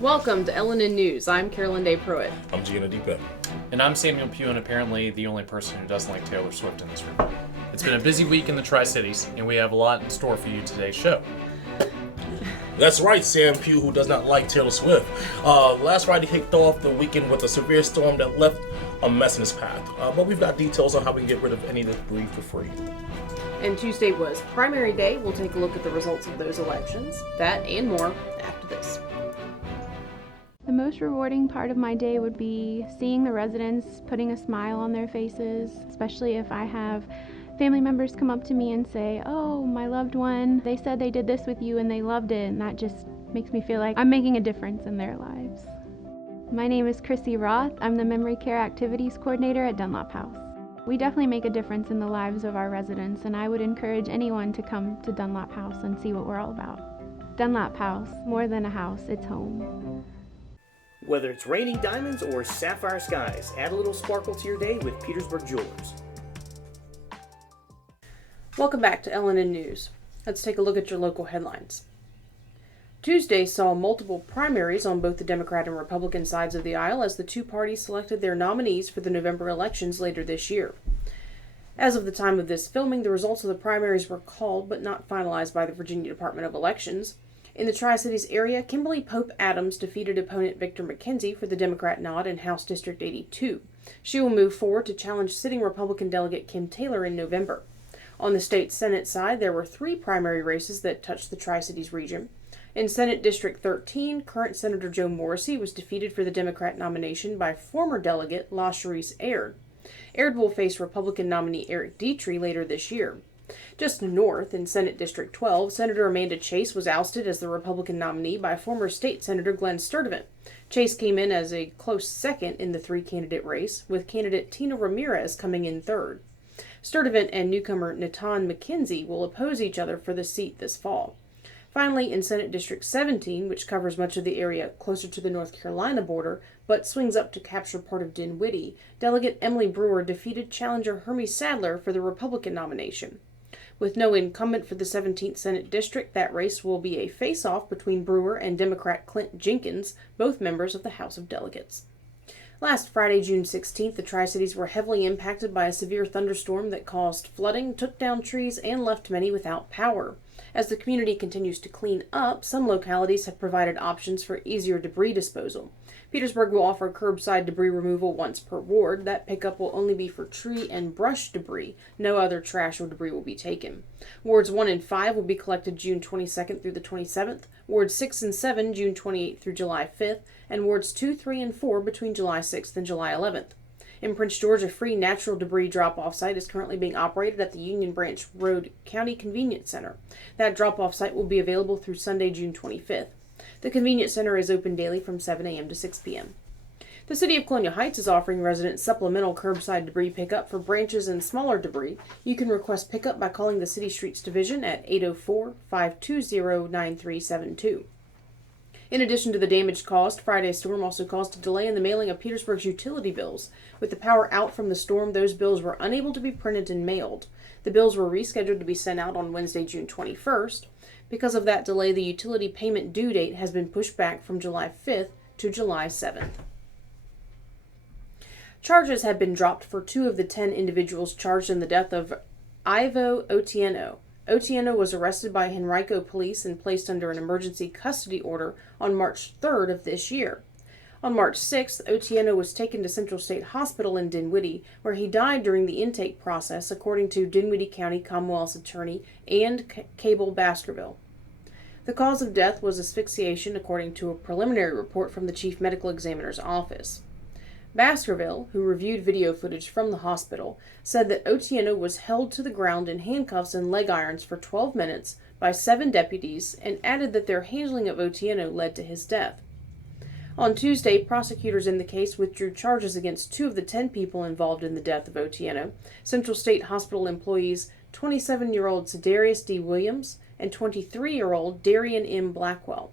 Welcome to LNN News. I'm Carolyn Day Pruitt. I'm Gianna Deepa. And I'm Samuel Pugh, and apparently the only person who doesn't like Taylor Swift in this room. It's been a busy week in the Tri-Cities, and we have a lot in store for you today's show. That's right, Sam Pugh, who does not like Taylor Swift. Last Friday kicked off the weekend with a severe storm that left a mess in its path. But we've got details on how we can get rid of any debris for free. And Tuesday was primary day. We'll take a look at the results of those elections. That and more after this. The most rewarding part of my day would be seeing the residents putting a smile on their faces, especially if I have family members come up to me and say, "Oh, my loved one, they said they did this with you and they loved it," and that just makes me feel like I'm making a difference in their lives. My name is Chrissy Roth. I'm the Memory Care Activities Coordinator at Dunlop House. We definitely make a difference in the lives of our residents, and I would encourage anyone to come to Dunlop House and see what we're all about. Dunlop House, more than a house, it's home. Whether it's raining diamonds or sapphire skies, add a little sparkle to your day with Petersburg Jewelers. Welcome back to LNN News. Let's take a look at your local headlines. Tuesday saw multiple primaries on both the Democrat and Republican sides of the aisle as the two parties selected their nominees for the November elections later this year. As of the time of this filming, the results of the primaries were called but not finalized by the Virginia Department of Elections. In the Tri-Cities area, Kimberly Pope Adams defeated opponent Victor McKenzie for the Democrat nod in House District 82. She will move forward to challenge sitting Republican delegate Kim Taylor in November. On the state Senate side, there were three primary races that touched the Tri-Cities region. In Senate District 13, current Senator Joe Morrissey was defeated for the Democrat nomination by former delegate LaSharice Aird. Aird will face Republican nominee Eric Dietrich later this year. Just north, in Senate District 12, Senator Amanda Chase was ousted as the Republican nominee by former state Senator Glenn Sturtevant. Chase came in as a close second in the three-candidate race, with candidate Tina Ramirez coming in third. Sturtevant and newcomer Natan McKenzie will oppose each other for the seat this fall. Finally, in Senate District 17, which covers much of the area closer to the North Carolina border, but swings up to capture part of Dinwiddie, Delegate Emily Brewer defeated challenger Hermie Sadler for the Republican nomination. With no incumbent for the 17th Senate District, that race will be a face-off between Brewer and Democrat Clint Jenkins, both members of the House of Delegates. Last Friday, June 16th, the Tri-Cities were heavily impacted by a severe thunderstorm that caused flooding, took down trees, and left many without power. As the community continues to clean up, some localities have provided options for easier debris disposal. Petersburg will offer curbside debris removal once per ward. That pickup will only be for tree and brush debris. No other trash or debris will be taken. Wards 1 and 5 will be collected June 22nd through the 27th, Wards 6 and 7 June 28th through July 5th, and Wards 2, 3, and 4 between July 6th and July 11th. In Prince George, a free natural debris drop-off site is currently being operated at the Union Branch Road County Convenience Center. That drop-off site will be available through Sunday, June 25th. The Convenience Center is open daily from 7 a.m. to 6 p.m. The City of Colonial Heights is offering residents supplemental curbside debris pickup for branches and smaller debris. You can request pickup by calling the City Streets Division at 804-520-9372. In addition to the damage caused, Friday's storm also caused a delay in the mailing of Petersburg's utility bills. With the power out from the storm, those bills were unable to be printed and mailed. The bills were rescheduled to be sent out on Wednesday, June 21st. Because of that delay, the utility payment due date has been pushed back from July 5th to July 7th. Charges have been dropped for 2 of the 10 individuals charged in the death of Ivo Otieno. Otieno was arrested by Henrico police and placed under an emergency custody order on March 3rd of this year. On March 6th, Otieno was taken to Central State Hospital in Dinwiddie, where he died during the intake process, according to Dinwiddie County Commonwealth's attorney and Cable Baskerville. The cause of death was asphyxiation, according to a preliminary report from the Chief Medical Examiner's office. Baskerville, who reviewed video footage from the hospital, said that Otieno was held to the ground in handcuffs and leg irons for 12 minutes by 7 deputies and added that their handling of Otieno led to his death. On Tuesday, prosecutors in the case withdrew charges against 2 of the 10 people involved in the death of Otieno, Central State Hospital employees 27-year-old Cedarius D. Williams and 23-year-old Darian M. Blackwell.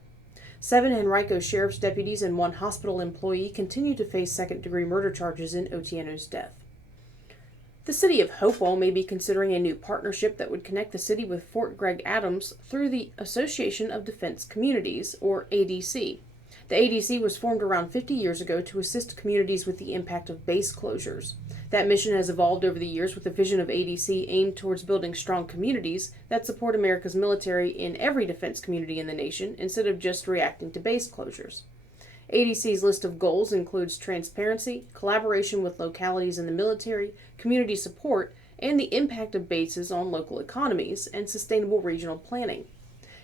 7 Henrico Sheriff's deputies and 1 hospital employee continue to face second-degree murder charges in Otieno's death. The city of Hopewell may be considering a new partnership that would connect the city with Fort Gregg Adams through the Association of Defense Communities, or ADC. The ADC was formed around 50 years ago to assist communities with the impact of base closures. That mission has evolved over the years with a vision of ADC aimed towards building strong communities that support America's military in every defense community in the nation instead of just reacting to base closures. ADC's list of goals includes transparency, collaboration with localities in the military, community support, and the impact of bases on local economies, and sustainable regional planning.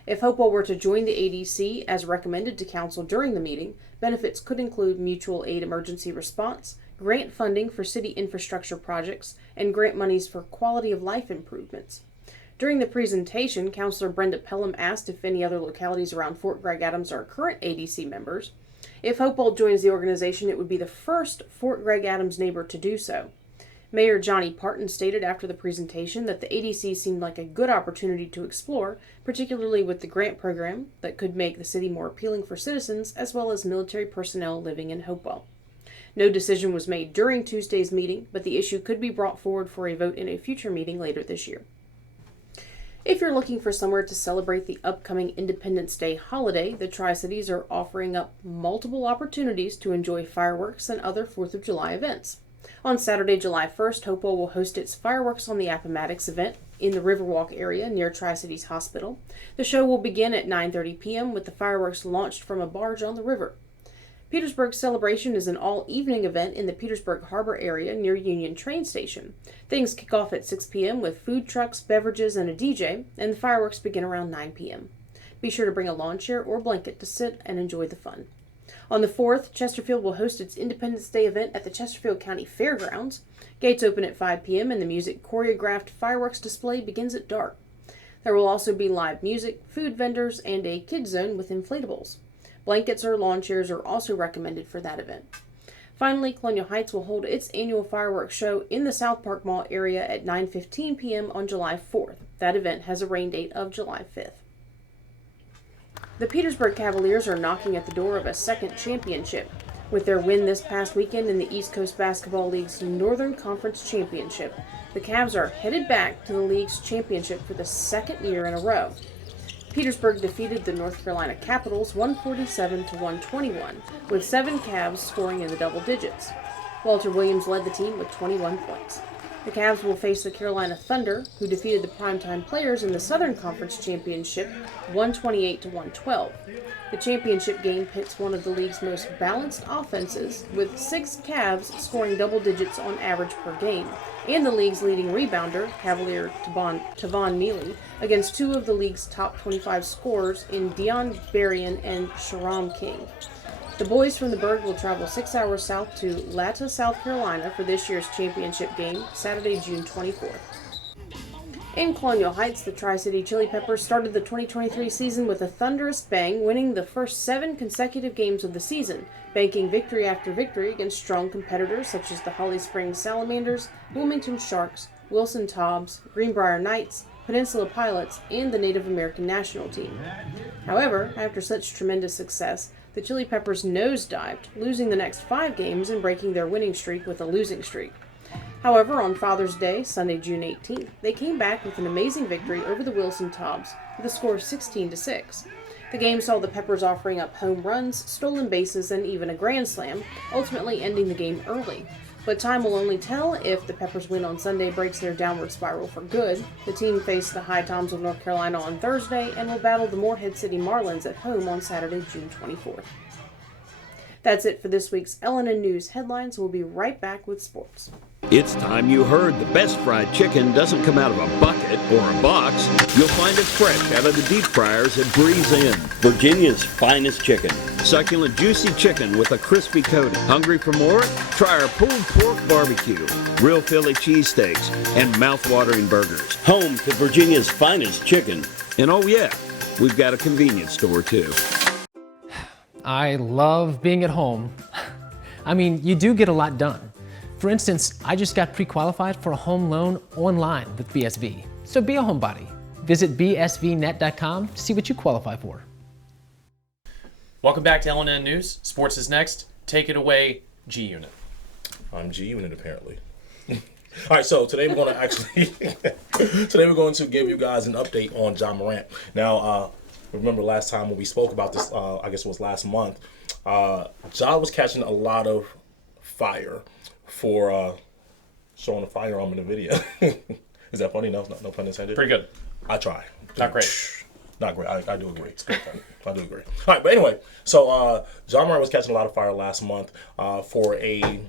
If Hopewell were to join the ADC as recommended to Council during the meeting, benefits could include mutual aid emergency response, grant funding for city infrastructure projects, and grant monies for quality of life improvements. During the presentation, Councilor Brenda Pelham asked if any other localities around Fort Gregg Adams are current ADC members. If Hopewell joins the organization, it would be the first Fort Gregg Adams neighbor to do so. Mayor Johnny Parton stated after the presentation that the ADC seemed like a good opportunity to explore, particularly with the grant program that could make the city more appealing for citizens as well as military personnel living in Hopewell. No decision was made during Tuesday's meeting, but the issue could be brought forward for a vote in a future meeting later this year. If you're looking for somewhere to celebrate the upcoming Independence Day holiday, the Tri-Cities are offering up multiple opportunities to enjoy fireworks and other 4th of July events. On Saturday, July 1st, Hopewell will host its Fireworks on the Appomattox event in the Riverwalk area near Tri-Cities Hospital. The show will begin at 9:30 p.m. with the fireworks launched from a barge on the river. Petersburg Celebration is an all-evening event in the Petersburg Harbor area near Union Train Station. Things kick off at 6 p.m. with food trucks, beverages, and a DJ, and the fireworks begin around 9 p.m. Be sure to bring a lawn chair or blanket to sit and enjoy the fun. On the 4th, Chesterfield will host its Independence Day event at the Chesterfield County Fairgrounds. Gates open at 5 p.m. and the music choreographed fireworks display begins at dark. There will also be live music, food vendors, and a kids zone with inflatables. Blankets or lawn chairs are also recommended for that event. Finally, Colonial Heights will hold its annual fireworks show in the South Park Mall area at 9:15 p.m. on July 4th. That event has a rain date of July 5th. The Petersburg Cavaliers are knocking at the door of a second championship. With their win this past weekend in the East Coast Basketball League's Northern Conference Championship, the Cavs are headed back to the league's championship for the second year in a row. Petersburg defeated the North Carolina Capitals 147-121, with 7 Cavs scoring in the double digits. Walter Williams led the team with 21 points. The Cavs will face the Carolina Thunder, who defeated the Primetime Players in the Southern Conference Championship 128-112. The championship game pits one of the league's most balanced offenses, with 6 Cavs scoring double digits on average per game, and the league's leading rebounder, Cavalier Tavon Neely, against 2 of the league's top 25 scorers in Dion Berrien and Sharam King. The boys from the Berg will travel 6 hours south to Latta, South Carolina for this year's championship game, Saturday, June 24th. In Colonial Heights, the Tri-City Chili Peppers started the 2023 season with a thunderous bang, winning the first 7 consecutive games of the season, banking victory after victory against strong competitors such as the Holly Springs Salamanders, Wilmington Sharks, Wilson Tobbs, Greenbrier Knights, Peninsula Pilots, and the Native American national team. However, after such tremendous success, the Chili Peppers nosedived, losing the next 5 games and breaking their winning streak with a losing streak. However, on Father's Day, Sunday, June 18th, they came back with an amazing victory over the Wilson Tobbs with a score of 16-6. The game saw the Peppers offering up home runs, stolen bases, and even a grand slam, ultimately ending the game early. But time will only tell if the Peppers' win on Sunday breaks their downward spiral for good. The team faced the High Toms of North Carolina on Thursday and will battle the Morehead City Marlins at home on Saturday, June 24th. That's it for this week's LNN News headlines. We'll be right back with sports. It's time you heard the best fried chicken doesn't come out of a bucket or a box. You'll find it fresh out of the deep fryers at Breeze Inn. Virginia's finest chicken. Succulent, juicy chicken with a crispy coating. Hungry for more? Try our pulled pork barbecue, real Philly cheesesteaks, and mouth-watering burgers. Home to Virginia's finest chicken. And oh yeah, we've got a convenience store too. I love being at home. I mean, you do get a lot done. For instance, I just got pre-qualified for a home loan online with BSV. So be a homebody. Visit bsvnet.com to see what you qualify for. Welcome back to LNN News. Sports is next. Take it away, G Unit. I'm G Unit apparently. All right, so today we're going to give you guys an update on Ja Morant. Now, remember last time when we spoke about this, I guess it was last month, Ja was catching a lot of fire for showing a firearm in the video. Is that funny? No pun intended. Pretty good. I try. Not great. Not great. I do agree. It's good. I do agree. All right, but anyway, so John Moran was catching a lot of fire last month for a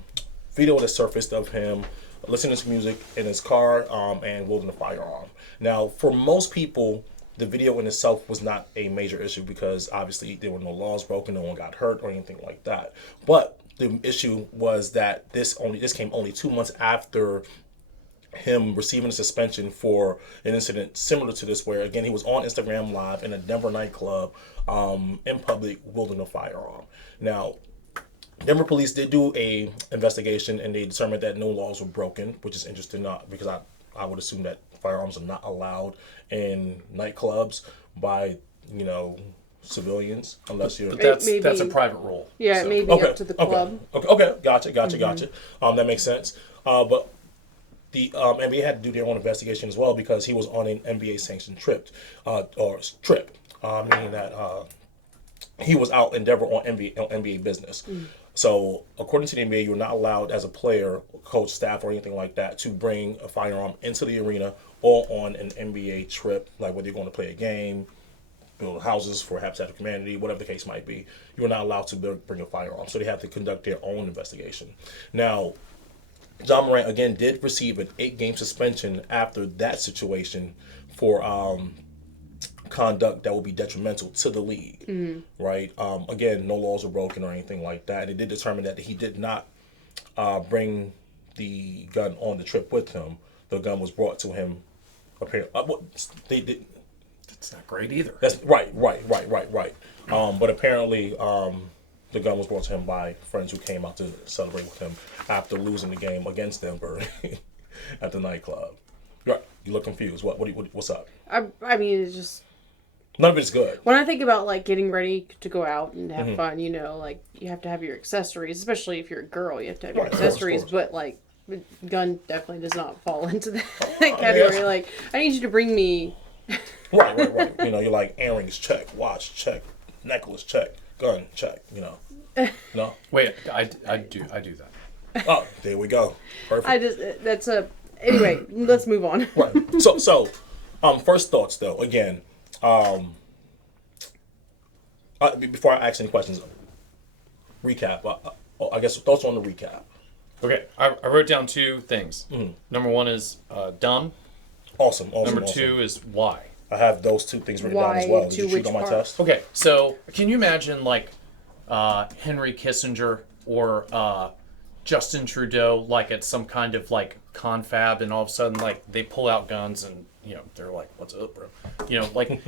video that surfaced of him listening to music in his car and wielding a firearm. Now, for most people, the video in itself was not a major issue because obviously there were no laws broken, no one got hurt or anything like that. But the issue was that this came only 2 months after him receiving a suspension for an incident similar to this, where again he was on Instagram Live in a Denver nightclub in public wielding a firearm. Now, Denver police did do a investigation and they determined that no laws were broken, which is interesting because I would assume that firearms are not allowed in nightclubs by civilians unless you're. But that's a private rule. Yeah, so. it may be up to the club. Okay. Gotcha. That makes sense. But the NBA had to do their own investigation as well because he was on an NBA sanctioned trip, meaning that he was out in Denver on NBA business. So according to the NBA, you're not allowed as a player, coach, staff, or anything like that to bring a firearm into the arena or on an NBA trip, like whether you're going to play a game, build houses for Habitat for Humanity, whatever the case might be. You're not allowed to bring a firearm. So they have to conduct their own investigation. Now, John Morant, again, did receive an 8-game suspension after that situation for conduct that will be detrimental to the league, right? Again, no laws were broken or anything like that. They did determine that he did not bring the gun on the trip with him. The gun was brought to him. They did. That's not great either. That's right. But apparently, the gun was brought to him by friends who came out to celebrate with him after losing the game against Denver at the nightclub. Right. You look confused. What's up? I mean, it's just none of it's good. when I think about like getting ready to go out and have fun, like you have to have your accessories, especially if you're a girl, you have to have your accessories. Of course. But like, gun definitely does not fall into that category. Yes. Like, I need you to bring me. Right. You're like earrings, check. Watch, check. Necklace, check. Gun, check. No. Wait, I do that. Oh, there we go. Perfect. Anyway, let's move on. Right. So, first thoughts though. Again, before I ask any questions, recap. I guess thoughts on the recap. Okay, I wrote down 2 things. Number 1 is dumb. Awesome. Number 2 is why. I have those 2 things written down as well. Did you cheat on my test? Okay, so can you imagine like Henry Kissinger or Justin Trudeau like at some kind of like confab, and all of a sudden like they pull out guns and they're like, "What's up, bro?" Like.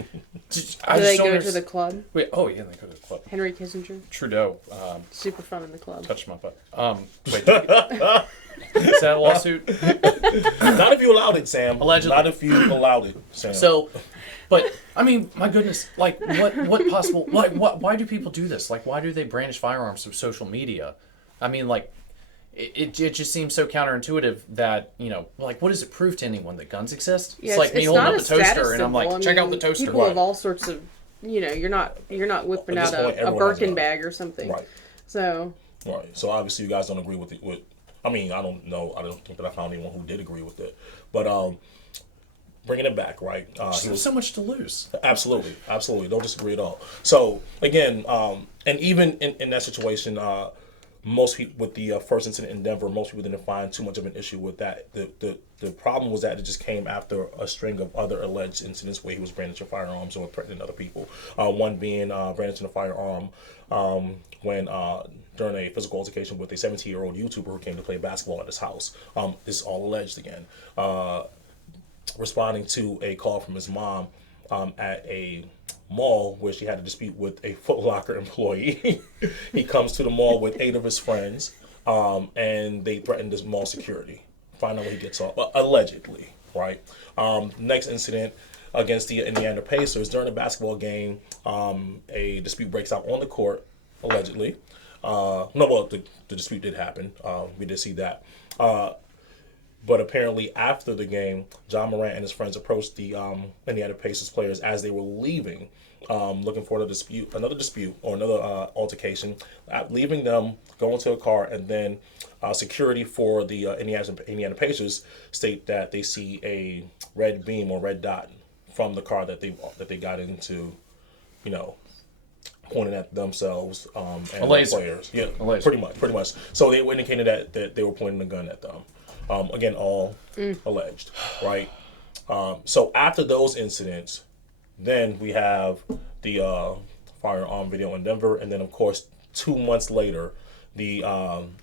Do they go to the club? Wait, oh yeah, they go to the club. Henry Kissinger. Trudeau. Super fun in the club. Touched my butt. Wait. Is that a lawsuit? Not if you allowed it, Sam. Allegedly. Not if you allowed it, Sam. So, but I mean, my goodness, like, what possible? Like, why do people do this? Like, why do they brandish firearms through social media? I mean, like, it just seems so counterintuitive that like, what does it prove to anyone that guns exist? Yeah, it's like me holding up the toaster, and I'm like, check out the toaster. toaster. People have all sorts of, you're not whipping At this out point, a everyone has Birkin guns. bag or something. Right. So. Right. So obviously you guys don't agree with it. I mean, I don't know. I don't think that I found anyone who did agree with it. But bringing it back, right? There's so much to lose. Absolutely. Don't disagree at all. So again, and even in that situation, most people with the first incident in Denver, most people didn't find too much of an issue with that. The problem was that it just came after a string of other alleged incidents where he was brandishing firearms or threatening other people. One being brandishing a firearm when during a physical altercation with a 17-year-old YouTuber who came to play basketball at his house. This is all alleged again. Responding to a call from his mom at a mall where she had a dispute with a Foot Locker employee. He comes to the mall with 8 of his friends, and they threaten this mall security. Finally, he gets off, allegedly, right? Next incident against the Indiana Pacers during a basketball game, a dispute breaks out on the court, allegedly. The dispute did happen. We did see that. But apparently, after the game, John Morant and his friends approached the Indiana Pacers players as they were leaving, looking for another dispute or another altercation, leaving them, going to a car, and then security for the Indiana Pacers state that they see a red beam or red dot from the car that they got into, pointing at themselves and A laser. the players. Yeah, A laser. pretty much. So they indicated that they were pointing a gun at them. Again, all alleged, right? So after those incidents, then we have the firearm video in Denver, and then of course 2 months later, the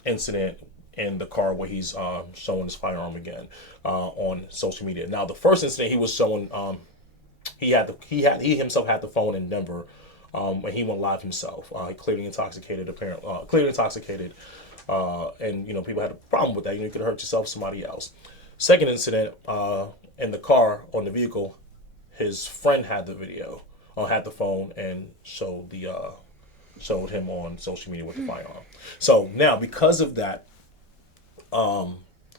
incident in the car where he's showing his firearm again on social media. Now, the first incident he was showing, he himself had the phone in Denver, and he went live himself. Clearly intoxicated, and people had a problem with that. You could hurt yourself, somebody else. Second incident in the car on the vehicle, his friend had the video, had the phone, and showed him on social media with the firearm. So now, because of that,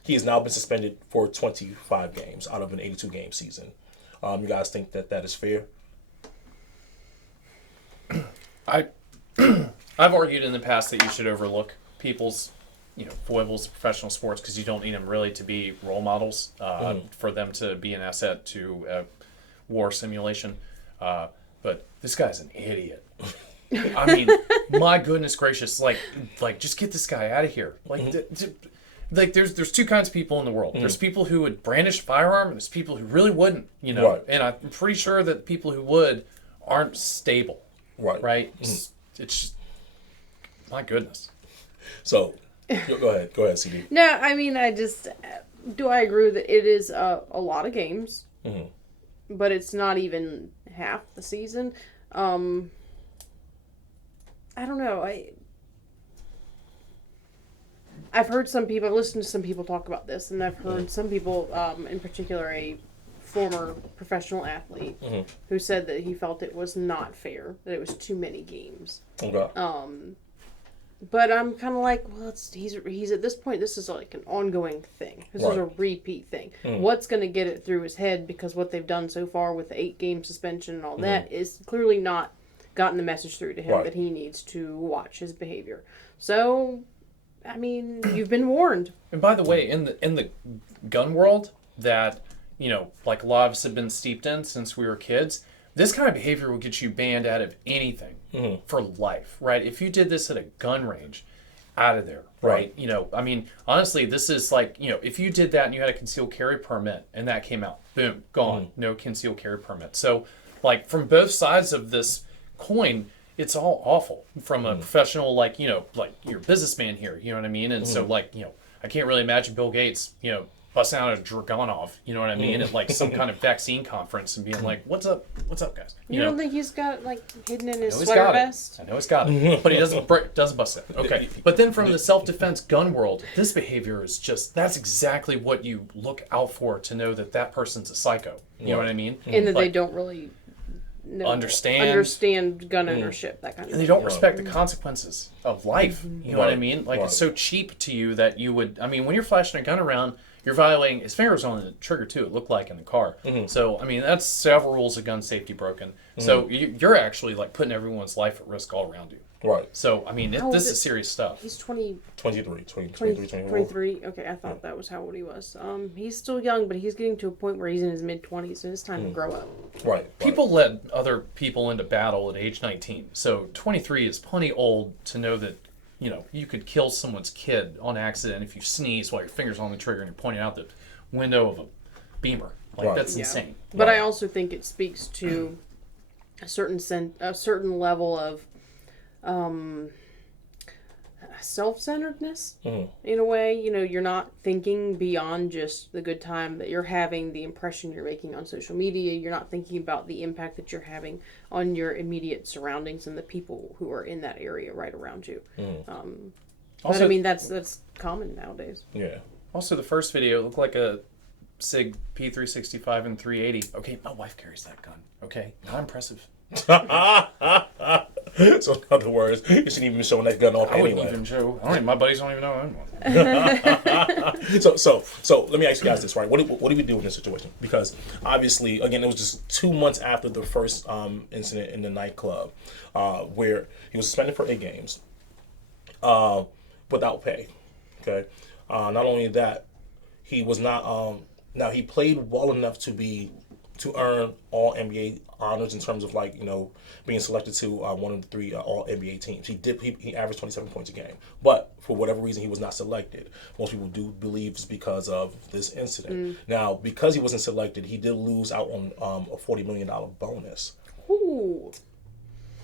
he has now been suspended for 25 games out of an 82-game season. You guys think that is fair? I've argued in the past that you should overlook people's, foibles in professional sports because you don't need them really to be role models for them to be an asset to a war simulation. But this guy's an idiot. I mean, my goodness gracious! Like, just get this guy out of here. Like, there's two kinds of people in the world. There's people who would brandish a firearm, and there's people who really wouldn't. Right. And I'm pretty sure that people who would aren't stable. Right. It's just, my goodness. So, go ahead, CD. No, I mean, I agree that it is a lot of games, but it's not even half the season. I don't know. I've heard some people, I've listened to some people talk about this, and I've heard some people, in particular a former professional athlete, who said that he felt it was not fair, that it was too many games. Okay. But I'm kind of like, well, he's at this point, this is like an ongoing thing. This is a repeat thing. What's going to get it through his head, because what they've done so far with the 8-game suspension and all that is clearly not gotten the message through to him that he needs to watch his behavior. So, I mean, you've been warned. And by the way, in the gun world that, like a lot of us have been steeped in since we were kids, this kind of behavior will get you banned out of anything for life, right? If you did this at a gun range, out of there, right? I mean, honestly, this is like, if you did that and you had a concealed carry permit and that came out, boom, gone, no concealed carry permit. So, like, from both sides of this coin, it's all awful from a professional, like you're a businessman here, you know what I mean? And so, like, I can't really imagine Bill Gates, busting out a Dragunov, you know what I mean, at like some kind of vaccine conference and being like, what's up guys? You don't think he's got, like, hidden in his I know sweater vest? I know he's got it, but he doesn't bust it. Okay, but then from the self-defense gun world, this behavior is that's exactly what you look out for to know that person's a psycho. You know what I mean? And that they don't really understand gun ownership, that kind of thing. And they don't respect the consequences of life. You know what I mean? Like, it's so cheap to you that you would, I mean, when you're flashing a gun around, you're violating, his fingers on the trigger too, it looked like in the car. So, I mean, that's several rules of gun safety broken. So you're actually like putting everyone's life at risk all around you. Right. So, I mean, this is serious stuff. He's 23. 23. Okay, I thought that was how old he was. He's still young, but he's getting to a point where he's in his mid-20s, and it's time to grow up. Right. People led other people into battle at age 19. So 23 is plenty old to know that, you could kill someone's kid on accident if you sneeze while your finger's on the trigger and you're pointing out the window of a Beamer. Like, that's insane. But I also think it speaks to a certain level of self-centeredness in a way. You're not thinking beyond just the good time that you're having, the impression you're making on social media. You're not thinking about the impact that you're having on your immediate surroundings and the people who are in that area right around you. But I mean, that's common nowadays. Yeah. Also, the first video looked like a SIG P365 and 380. Okay, my wife carries that gun. Okay, not impressive. So in other words, you shouldn't even be showing that gun off I wouldn't anyway. even show. I don't even, my buddies don't even know I own one. So let me ask you guys this, right? What do we do in this situation? Because obviously, again, it was just 2 months after the first incident in the nightclub, where he was suspended for 8 games, without pay. Okay. Not only that, he was not. Now he played well enough to earn all NBA honors in terms of being selected to one of the 3 all NBA teams. He averaged 27 points a game, but for whatever reason he was not selected. Most people do believe it's because of this incident. Now, because he wasn't selected, he did lose out on a $40 million bonus. Ooh.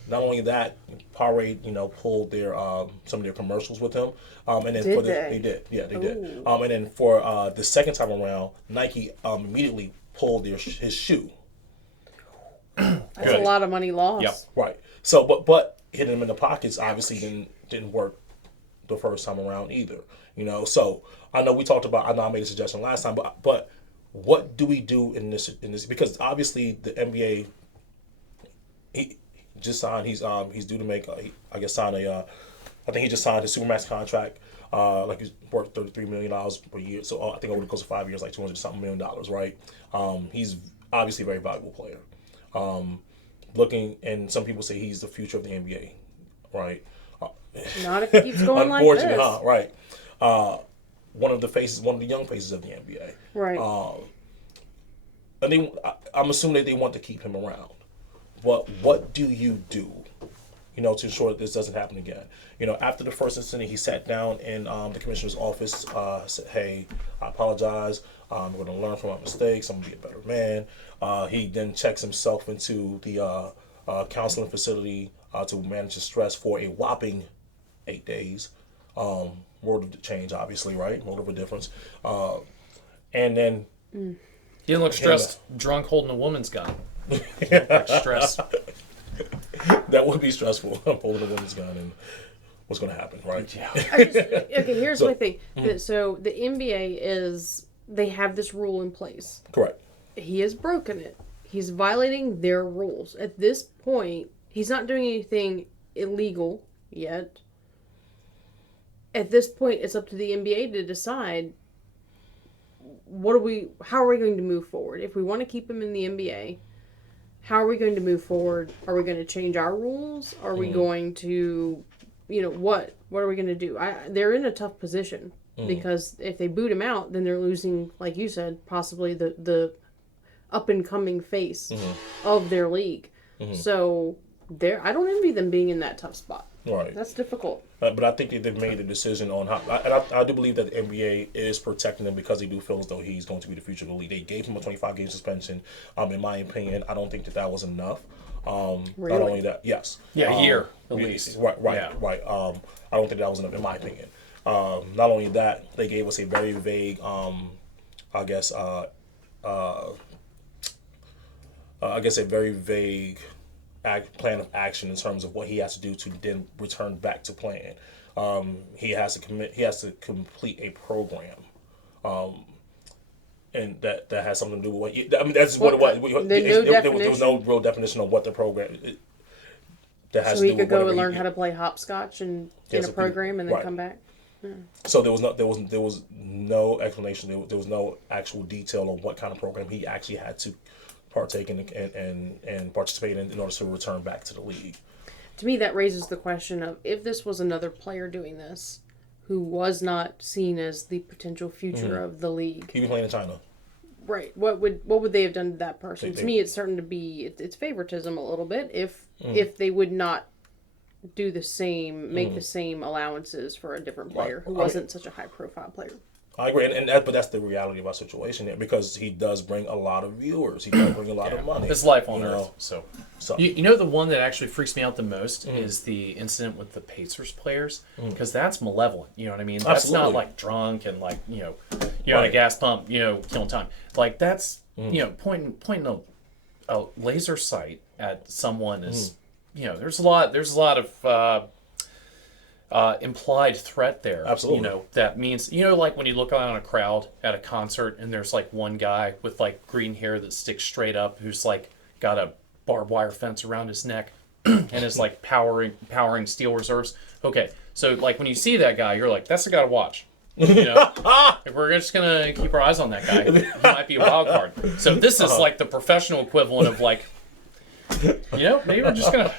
Not only that, Powerade, pulled their some of their commercials with him, and then Did for the, they? they did, yeah, they did. Ooh. And then for the second time around, Nike immediately pulled his shoe. That's Good. a lot of money lost. Yep. Right. So, but hitting him in the pockets obviously didn't work the first time around either. So I know I made a suggestion last time, but what do we do in this? Because obviously the NBA, he just signed. He's due to make. I think he just signed his Supermax contract. He's worth $33 million per year. So I think over the course of 5 years, like $200-something million, right? He's obviously a very valuable player. And some people say he's the future of the NBA, right? Not if it keeps going like this. Unfortunately, right? One of the young faces of the NBA, Right. and I'm assuming that they want to keep him around. But what do you do, to ensure that this doesn't happen again? After the first incident, he sat down in the commissioner's office, said, "Hey, I apologize. I'm going to learn from my mistakes. I'm going to be a better man." He then checks himself into the counseling facility to manage his stress for a whopping 8 days. World of change, obviously, right? World of a difference. And then He didn't look stressed, drunk, holding a woman's gun. Like stress. that would be stressful. Holding a woman's gun and what's going to happen, right? Yeah. Okay, here's my thing. Mm-hmm. So the NBA they have this rule in place. Correct. He has broken it. He's violating their rules. At this point, he's not doing anything illegal yet. At this point, it's up to the NBA to decide how are we going to move forward? If we want to keep him in the NBA, how are we going to move forward? Are we going to change our rules? Are we going to, what are we going to do? They're in a tough position because if they boot him out, then they're losing, like you said, possibly the up and coming face of their league. So I don't envy them being in that tough spot. Right. That's difficult. But I think that they've made a decision on how. I do believe that the NBA is protecting him because they do feel as though he's going to be the future of the league. They gave him a 25-game suspension. In my opinion, I don't think that was enough. Not only that, yes. Yeah, a year at least. Right. Yeah. Right. I don't think that was enough, in my opinion. Not only that, they gave us a very vague, a very vague plan of action in terms of what he has to do to then return back to playing. He has to complete a program, and that has something to do with what. That's what it was. There was no real definition of what the program. That has So to he do could with go and learn how to play hopscotch in a program and then right. come back. So there was no explanation. There was no actual detail on what kind of program he actually had to partake in and participate in order to return back to the league. To me, that raises the question of if this was another player doing this, who was not seen as the potential future of the league, He be playing in China. right? What would they have done to that person? They- To me, it's starting to be it's favoritism a little bit if they would not do the same, make the same allowances for a different player who wasn't such a high profile player. I agree, but that's the reality of our situation here because he does bring a lot of viewers. He does bring a lot of money. It's life on you know. Earth. So, So you know the one that actually freaks me out the most is the incident with the Pacers players because that's malevolent. You know what I mean? That's Absolutely. not like drunk and like you're at a Right. gas pump, killing time. Like that's pointing a laser sight at someone is there's a lot of implied threat there. Absolutely. That means, like when you look on a crowd at a concert and there's like one guy with like green hair that sticks straight up who's like got a barbed wire fence around his neck. and is like powering steel reserves. Okay, so like when you see that guy, you're like, that's the guy to watch. You know, if we're just gonna keep our eyes on that guy, he might be a wild card. So this is like the professional equivalent of like, you know, maybe we're just gonna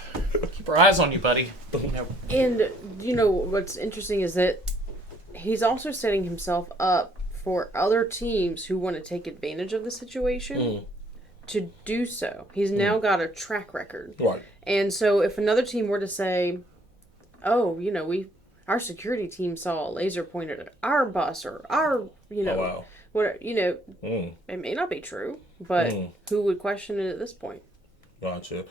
keep our eyes on you, buddy. You know, And you know what's interesting is that he's also setting himself up for other teams who want to take advantage of the situation to do so. He's now got a track record. Right. And so if another team were to say, oh, you know, our security team saw a laser pointed at our bus or our, you know, wow. what, you know, it may not be true, but who would question it at this point? Gotcha.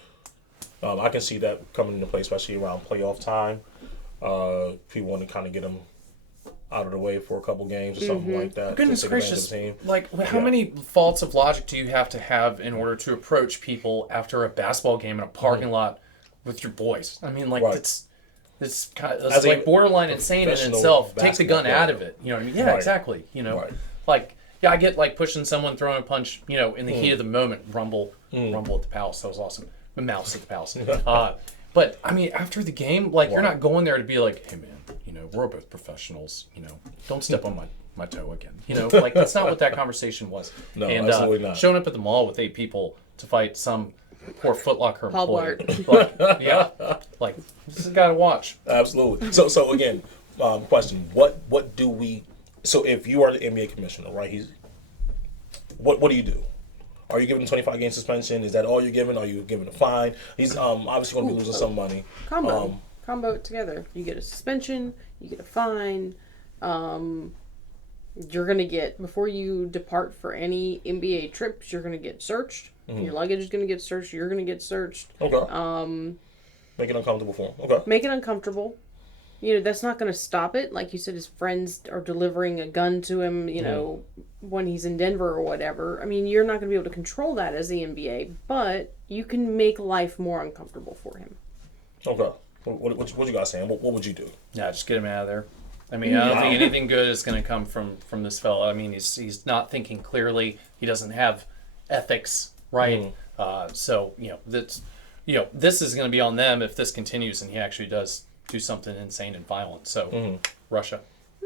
I can see that coming into play, especially around playoff time. People want to kind of get them out of the way for a couple games or something like that. goodness to take advantage gracious! of the team. Like, how many faults of logic do you have to have in order to approach people after a basketball game in a parking lot with your boys? I mean, like Right. it's kind of As a like borderline insane in professional itself. Take the gun basketball out player. of it. You know what I mean? Yeah, Right. exactly. You know, Right. like yeah, I get like pushing someone, throwing a punch. You know, in the heat of the moment, rumble at the palace. That was awesome. The mouse at the palace. But I mean, after the game, like you're not going there to be like, hey man, you know, we're both professionals. You know, don't step on my toe again. You know, like that's not what that conversation was. No, and absolutely not. showing up at the mall with 8 people to fight some poor Foot Locker Paul employee. Like, yeah, like this is a guy to watch. Absolutely. So again, question: What do we? So if you are the NBA commissioner, right? What do you do? Are you giving him 25-game suspension? Is that all you're giving? Are you giving a fine? He's obviously going to be losing some money. Combo it together. You get a suspension, you get a fine. You're going to get, before you depart for any NBA trips, you're going to get searched. Your luggage is going to get searched. You're going to get searched. Okay. Make it uncomfortable for him. Okay. Make it uncomfortable. You know, that's not going to stop it. Like you said, his friends are delivering a gun to him, you know, when he's in Denver or whatever. I mean, you're not going to be able to control that as the NBA, but you can make life more uncomfortable for him. Okay. What you guys saying? What would you do? Yeah, just get him out of there. I mean, I don't think anything good is going to come from this fella. I mean, he's not thinking clearly. He doesn't have ethics, right? So this is going to be on them if this continues and he actually does do something insane and violent. So Russia.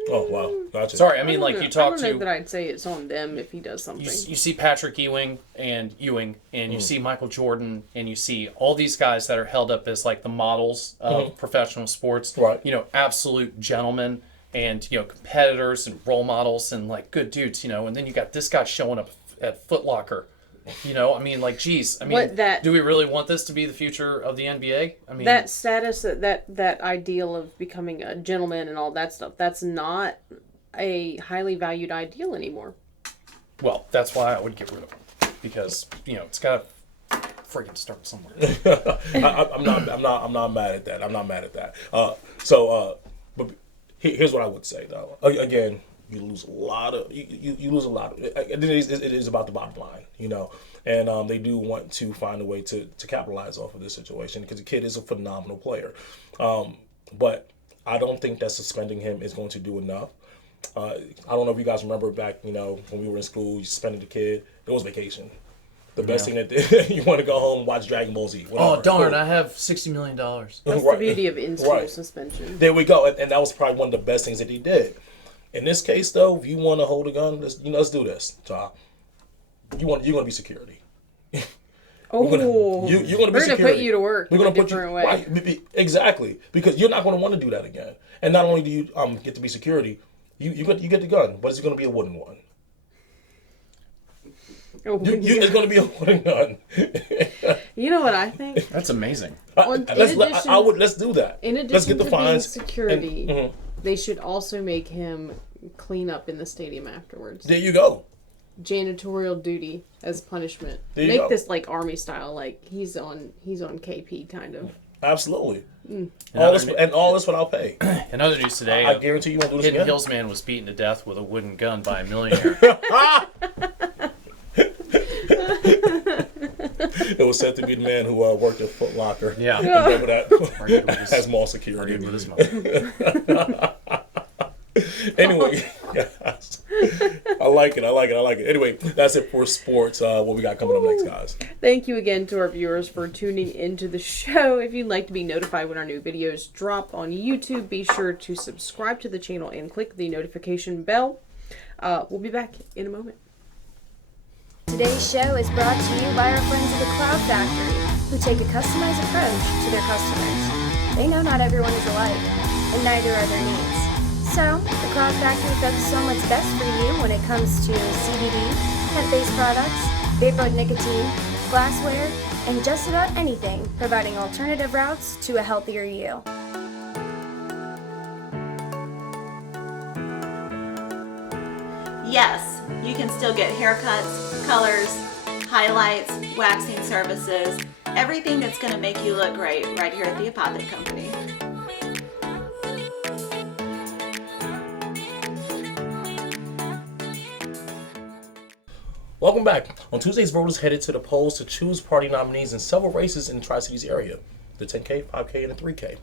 Oh wow, gotcha. Sorry, I mean, like you I talk don't know to. that I'd say it's on them if he does something. You see Patrick Ewing, and you see Michael Jordan, and you see all these guys that are held up as like the models of professional sports. Right. You know, absolute gentlemen, and you know, competitors and role models, and like good dudes. You know, and then you got this guy showing up at Foot Locker. You know, I mean, like, geez, I mean, do we really want this to be the future of the NBA? I mean, that status, that ideal of becoming a gentleman and all that stuff, that's not a highly valued ideal anymore. Well, that's why I would get rid of him, because you know it's got to freaking start somewhere. I'm not mad at that. I'm not mad at that. But here's what I would say though. Again, you lose a lot of. You lose a lot. It is about the bottom line, you know. And they do want to find a way to capitalize off of this situation because the kid is a phenomenal player. But I don't think that suspending him is going to do enough. I don't know if you guys remember back, you know, when we were in school, you suspended the kid. It was vacation. The best thing that you want to go home and watch Dragon Ball Z. Whatever. Oh darn! I have $60 million. That's the beauty of in-school suspension. There we go, and that was probably one of the best things that he did. In this case, though, if you want to hold a gun, let's do this. So, you're going to be security. Oh, you're going to be we're security. We're going to put you to work we're in a gonna put different you, way. Right, exactly, because you're not going to want to do that again. And not only do you get to be security, you get the gun, but it's going to be a wooden one. It's going to be a wooden gun. You know what I think? That's amazing. Let's do that. In addition let's get the to fines. being security, they should also make him clean up in the stadium afterwards. There you go. Janitorial duty as punishment. There you Make go. this like army style, like he's on KP kind of. Absolutely. All this what I'll pay. In other news today, I guarantee you won't do this Hidden again. Hills man was beaten to death with a wooden gun by a millionaire. It was said to be the man who worked at Foot Locker. Yeah. Remember that? Argued with his- As mall security. Argued with his mother. Anyway, yes. I like it. Anyway, that's it for sports. What we got coming up next, guys? Thank you again to our viewers for tuning into the show. If you'd like to be notified when our new videos drop on YouTube, be sure to subscribe to the channel and click the notification bell. We'll be back in a moment. Today's show is brought to you by our friends at the Cloud Factory, who take a customized approach to their customers. They know not everyone is alike, and neither are their needs. So, the Cloud Factory focuses on what's best for you when it comes to CBD, hemp-based products, vapor nicotine, glassware, and just about anything, providing alternative routes to a healthier you. Yes, you can still get haircuts, colors, highlights, waxing services, everything that's going to make you look great right here at the Apothic Company. Welcome back. On Tuesdays, voters headed to the polls to choose party nominees in several races in the Tri-Cities area. The 10K, 5K, and the 3K.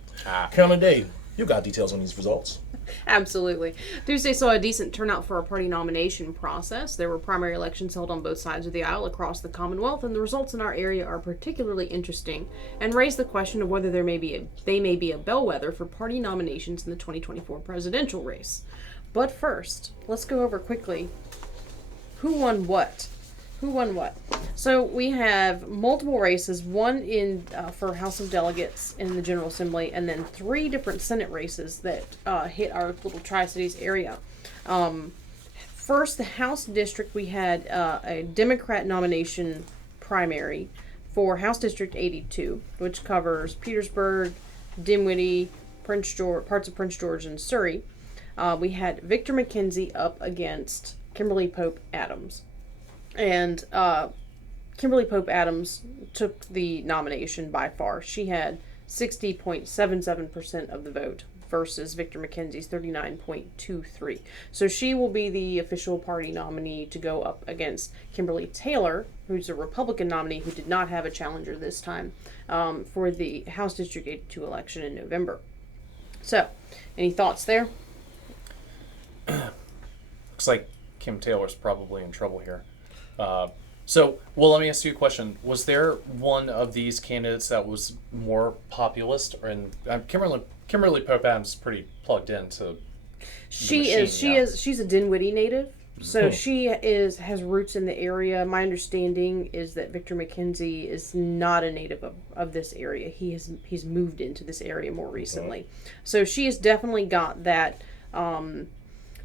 Carolyn Day, you got details on these results. Absolutely. Tuesday saw a decent turnout for a party nomination process. There were primary elections held on both sides of the aisle across the Commonwealth, and the results in our area are particularly interesting and raise the question of whether they may be a bellwether for party nominations in the 2024 presidential race. But first, let's go over quickly who won what. So we have multiple races, one in for House of Delegates in the General Assembly, and then 3 different Senate races that hit our little Tri-Cities area. First, the House District, we had a Democrat nomination primary for House District 82, which covers Petersburg, Dinwiddie, Prince George, parts of Prince George, and Surrey. We had Victor McKenzie up against Kimberly Pope Adams. And Kimberly Pope Adams took the nomination by far. She had 60.77% of the vote versus Victor McKenzie's 39.23%. So she will be the official party nominee to go up against Kimberly Taylor, who's a Republican nominee who did not have a challenger this time, for the House District 82 election in November. So, any thoughts there? Looks like Kim Taylor's probably in trouble here. Well, let me ask you a question. Was there one of these candidates that was more populist? And Kimberly Pope Adams is pretty plugged into She's a Dinwiddie native. So she has roots in the area. My understanding is that Victor McKenzie is not a native of this area. He's moved into this area more recently. So she has definitely got that.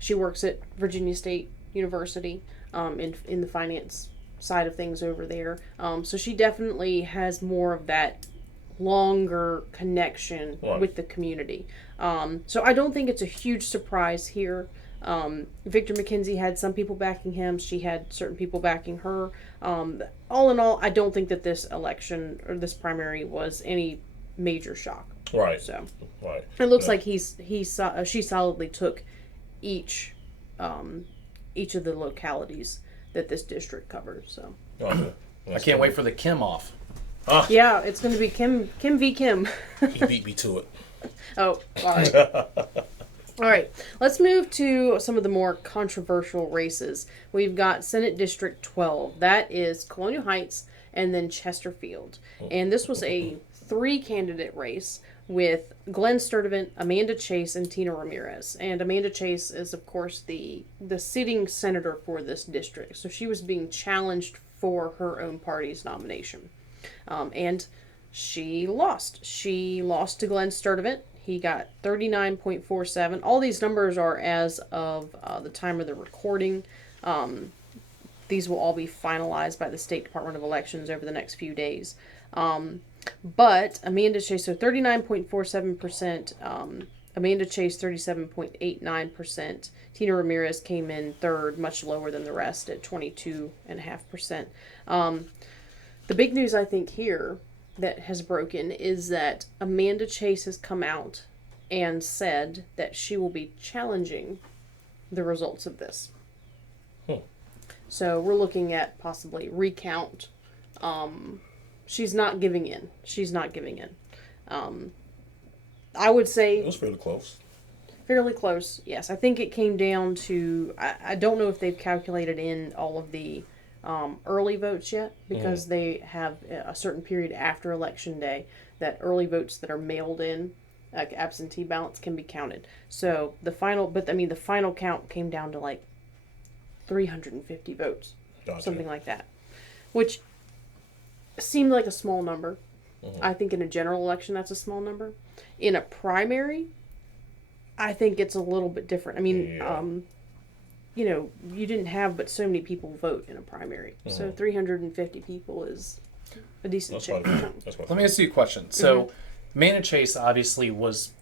She works at Virginia State University in the finance side of things over there. So she definitely has more of that longer connection with the community. So I don't think it's a huge surprise here. Victor McKenzie had some people backing him. She had certain people backing her. All in all, I don't think that this election or this primary was any major shock. Right. So it looks like she solidly took each of the localities that this district covers. So I can't wait for the Kim off. Yeah, it's going to be Kim v. Kim. He beat me to it. Oh, all right. All right, let's move to some of the more controversial races. We've got Senate District 12. That is Colonial Heights and then Chesterfield. And this was a 3-candidate race with Glenn Sturtevant, Amanda Chase, and Tina Ramirez. And Amanda Chase is, of course, the sitting senator for this district. So she was being challenged for her own party's nomination. And she lost. She lost to Glenn Sturtevant. He got 39.47. All these numbers are as of the time of the recording. These will all be finalized by the State Department of Elections over the next few days. But Amanda Chase, so 39.47%. Amanda Chase, 37.89%. Tina Ramirez came in third, much lower than the rest at 22.5%. The big news, I think, here that has broken is that Amanda Chase has come out and said that she will be challenging the results of this. So we're looking at possibly recount. She's not giving in. I would say it was fairly close. Fairly close, yes. I think it came down to, I don't know if they've calculated in all of the early votes yet, because they have a certain period after Election Day that early votes that are mailed in, like absentee ballots, can be counted. So the final count came down to like 350 votes, something like that, which seemed like a small number. I think in a general election that's a small number. In a primary, I think it's a little bit different. I mean, you didn't have but so many people vote in a primary. So 350 people is a decent chunk. Let me ask you a question. So, Amanda Chase obviously was,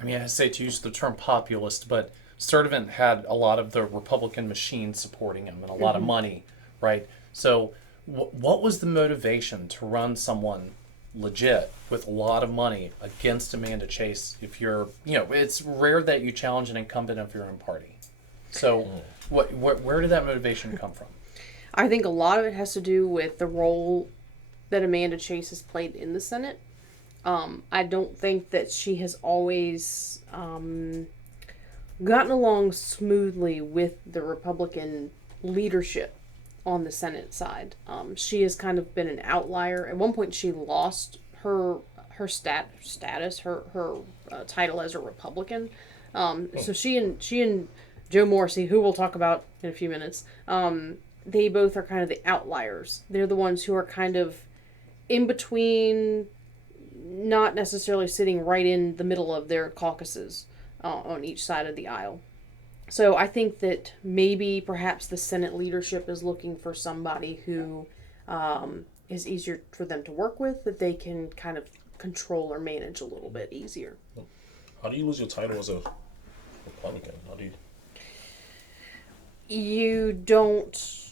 I mean, I say to use the term populist, but Sturdivant had a lot of the Republican machine supporting him and a lot of money, right? So, what was the motivation to run someone legit with a lot of money against Amanda Chase? If you're, it's rare that you challenge an incumbent of your own party. So, where did that motivation come from? I think a lot of it has to do with the role that Amanda Chase has played in the Senate. I don't think that she has always gotten along smoothly with the Republican leadership on the Senate side. She has kind of been an outlier. At one point, she lost her status, her title as a Republican. So she and Joe Morrissey, who we'll talk about in a few minutes, they both are kind of the outliers. They're the ones who are kind of in between, not necessarily sitting right in the middle of their caucuses on each side of the aisle. So I think that maybe perhaps the Senate leadership is looking for somebody who is easier for them to work with, that they can kind of control or manage a little bit easier. How do you lose your title as a Republican? How do you... You don't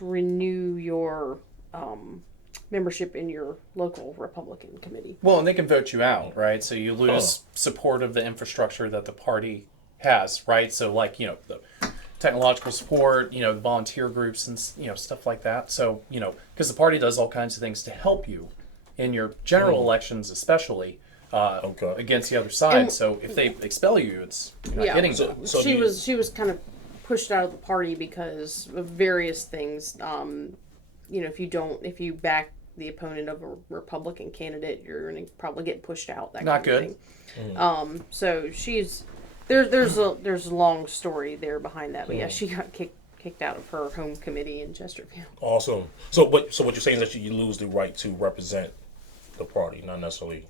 renew your membership in your local Republican committee. Well, and they can vote you out, right? So you lose support of the infrastructure that the party has, right? So like, the technological support, the volunteer groups and, stuff like that. So, because the party does all kinds of things to help you in your general elections, especially against the other side. And, so if they expel you, you're not getting them. So she was kind of pushed out of the party because of various things. If you back the opponent of a Republican candidate, you're going to probably get pushed out. That not kind of thing. So she's there's a long story there behind that, but yeah, she got kicked out of her home committee in Chesterfield. Awesome. So what you're saying is that you lose the right to represent the party, not necessarily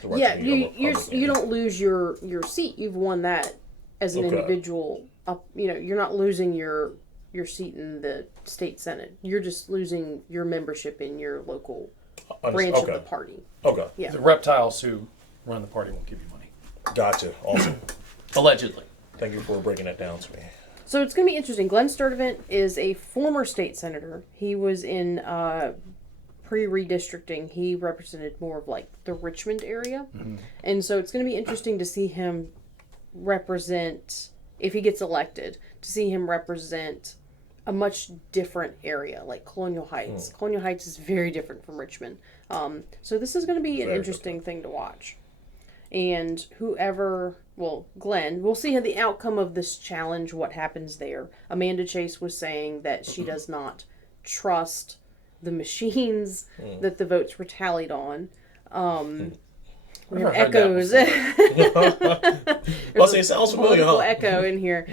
the right to be a Republican. You don't lose your seat. You've won that as an individual. You're not losing your seat in the state senate. You're just losing your membership in your local branch of the party. Okay. Yeah. The reptiles who run the party won't give you money. Gotcha. Awesome. Allegedly. Thank you for breaking that down to me. So it's going to be interesting. Glenn Sturdivant is a former state senator. He was in pre-redistricting. He represented more of like the Richmond area. Mm-hmm. And so it's going to be interesting to see him represent, if he gets elected, to see him represent a much different area, like Colonial Heights. Colonial Heights is very different from Richmond. So this is going to be an interesting thing to watch. And Glenn, we'll see how the outcome of this challenge, what happens there. Amanda Chase was saying that she does not trust the machines that the votes were tallied on. We have echoes. I'll say it sounds familiar. Echo in here.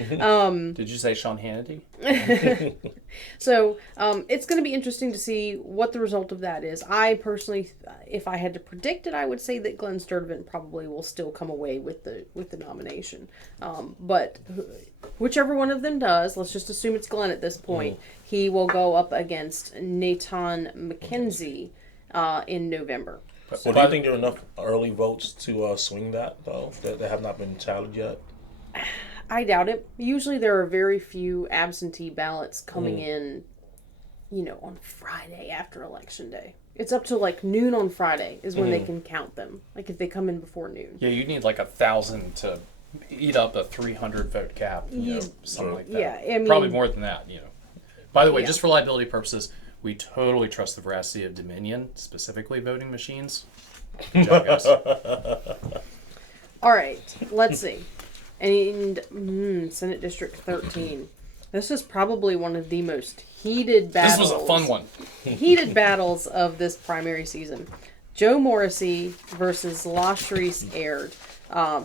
Did you say Sean Hannity? So it's going to be interesting to see what the result of that is. I personally, if I had to predict it, I would say that Glenn Sturdivant probably will still come away with the nomination. But whichever one of them does, let's just assume it's Glenn at this point. He will go up against Nathan McKenzie in November. So do you think there are enough early votes to swing that, though, that have not been tallied yet? I doubt it. Usually there are very few absentee ballots coming in, on Friday after Election Day. It's up to like noon on Friday is when they can count them. Like if they come in before noon. Yeah, you need like 1,000 to eat up a 300 vote cap, something like that. Yeah, I mean, probably more than that, By the way, just for liability purposes, we totally trust the veracity of Dominion, specifically voting machines. Good job, guys. All right, let's see. And Senate District 13. This is probably one of the most heated battles. This was a fun one. Heated battles of this primary season. Joe Morrissey versus LaSharice Aird.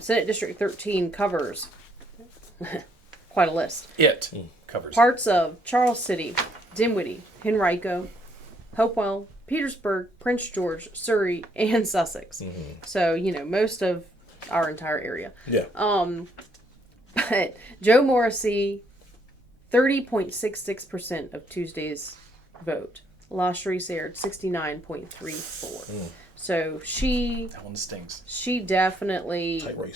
Senate District 13 covers quite a list. It covers Parts of Charles City, Dinwiddie, Henrico, Hopewell, Petersburg, Prince George, Surrey, and Sussex. So, most of our entire area. Yeah. But Joe Morrissey, 30.66% of Tuesday's vote. LaSharice Aird, 69.34%. So that one stings. she definitely Tight race.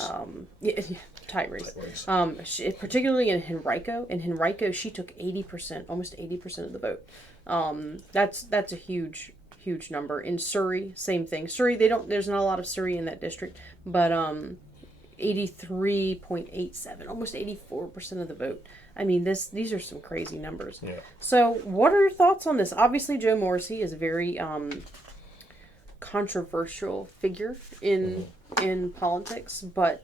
Tight race. Tight race. Particularly in Henrico. In Henrico, she took 80%, almost 80% of the vote. That's a huge number. In Surrey, same thing. Surrey, there's not a lot of Surrey in that district, but 83.87, almost 84% of the vote. I mean, these are some crazy numbers. Yeah. So, what are your thoughts on this? Obviously, Joe Morrissey is a very controversial figure in politics, but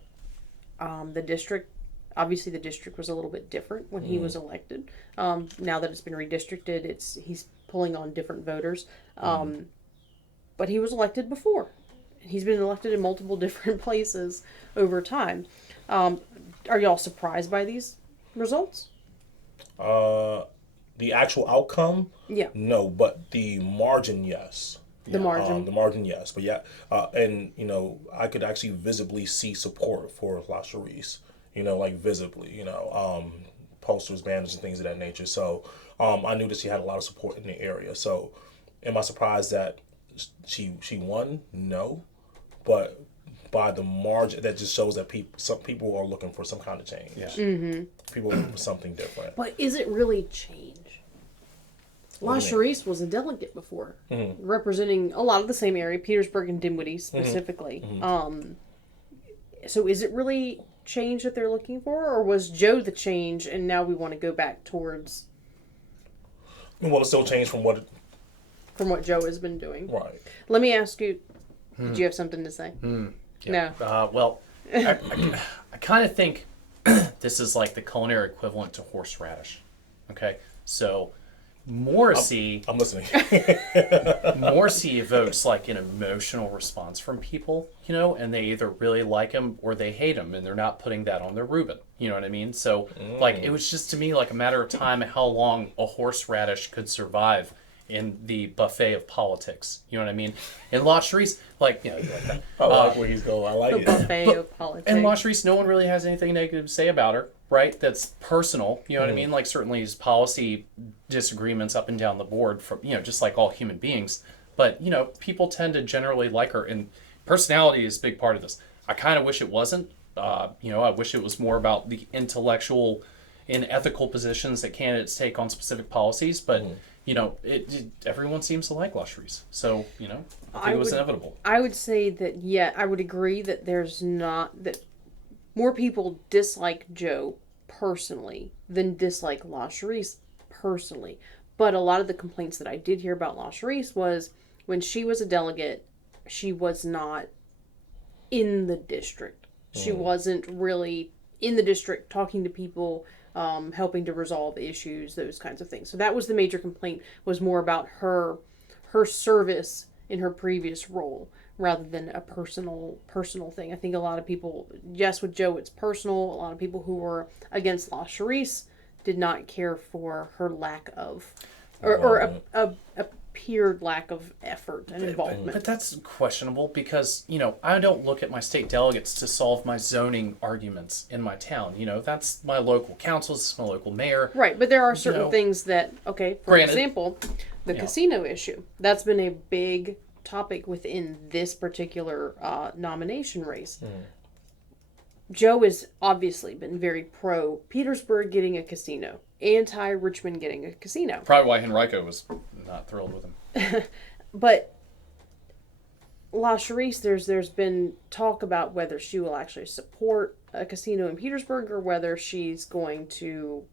the district was a little bit different when he was elected. Now that it's been redistricted, he's pulling on different voters. But he was elected before. He's been elected in multiple different places over time. Are y'all surprised by these results? The actual outcome, Yeah. no, but the margin, yes. The margin. The margin, yes. But yeah, and I could actually visibly see support for LaSharice. Visibly. Posters, banners, and things of that nature. So, I knew that she had a lot of support in the area. So, am I surprised that she won? No, but by the margin, that just shows that some people are looking for some kind of change. Yeah. Mm-hmm. People are looking for something different. But is it really change? LaSharice was a delegate before, representing a lot of the same area, Petersburg and Dinwiddie specifically. So is it really change that they're looking for, or was Joe the change and now we want to go back towards Well, it's still changed from what Joe has been doing? right. Let me ask you, did you have something to say? Yeah. No. Well, I kind of think this is like the culinary equivalent to horseradish. Okay, so Morrissey, I'm listening. Morrissey evokes like an emotional response from people, and they either really like him or they hate him, and they're not putting that on their Reuben. You know what I mean? So, like, it was just to me like a matter of time how long a horseradish could survive in the buffet of politics. You know what I mean? And LaSharice, like that. I like where he's going. I like The it. buffet of politics. And LaSharice, no one really has anything negative to say about her, right? That's personal. You know what I mean? Like, certainly his policy disagreements up and down the board from, just like all human beings. But, people tend to generally like her, and personality is a big part of this. I kind of wish it wasn't. I wish it was more about the intellectual and ethical positions that candidates take on specific policies, but everyone seems to like LaSharice. So, I think it was inevitable. I would say that, I would agree that that more people dislike Joe personally than dislike LaSharice personally. But a lot of the complaints that I did hear about LaSharice was when she was a delegate, she was not in the district. She wasn't really in the district talking to people, helping to resolve issues, those kinds of things. So that was the major complaint, was more about her service in her previous role rather than a personal thing. I think a lot of people, yes, with Joe it's personal. A lot of people who were against LaSharice did not care for her lack of, or appeared lack of effort and involvement. But that's questionable because, I don't look at my state delegates to solve my zoning arguments in my town. That's my local council, it's my local mayor. Right, but there are certain things that, for example, the casino issue. That's been a big topic within this particular nomination race. Joe has obviously been very pro Petersburg getting a casino, anti Richmond getting a casino. Probably why Henrico was not thrilled with him. But LaSharice, there's been talk about whether she will actually support a casino in Petersburg or whether she's going to,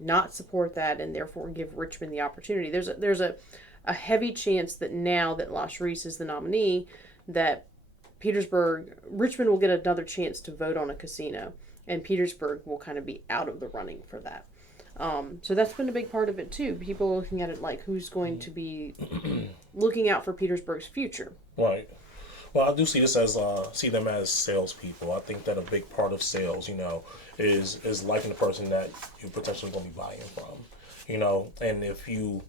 not support that and therefore give Richmond the opportunity. There's a heavy chance that now that LaSharice is the nominee, that Richmond will get another chance to vote on a casino, and Petersburg will kind of be out of the running for that. So that's been a big part of it too. People are looking at it like who's going to be looking out for Petersburg's future. Right. Well, I do see this as see them as salespeople. I think that a big part of sales, is liking the person that you're potentially going to be buying from. And if you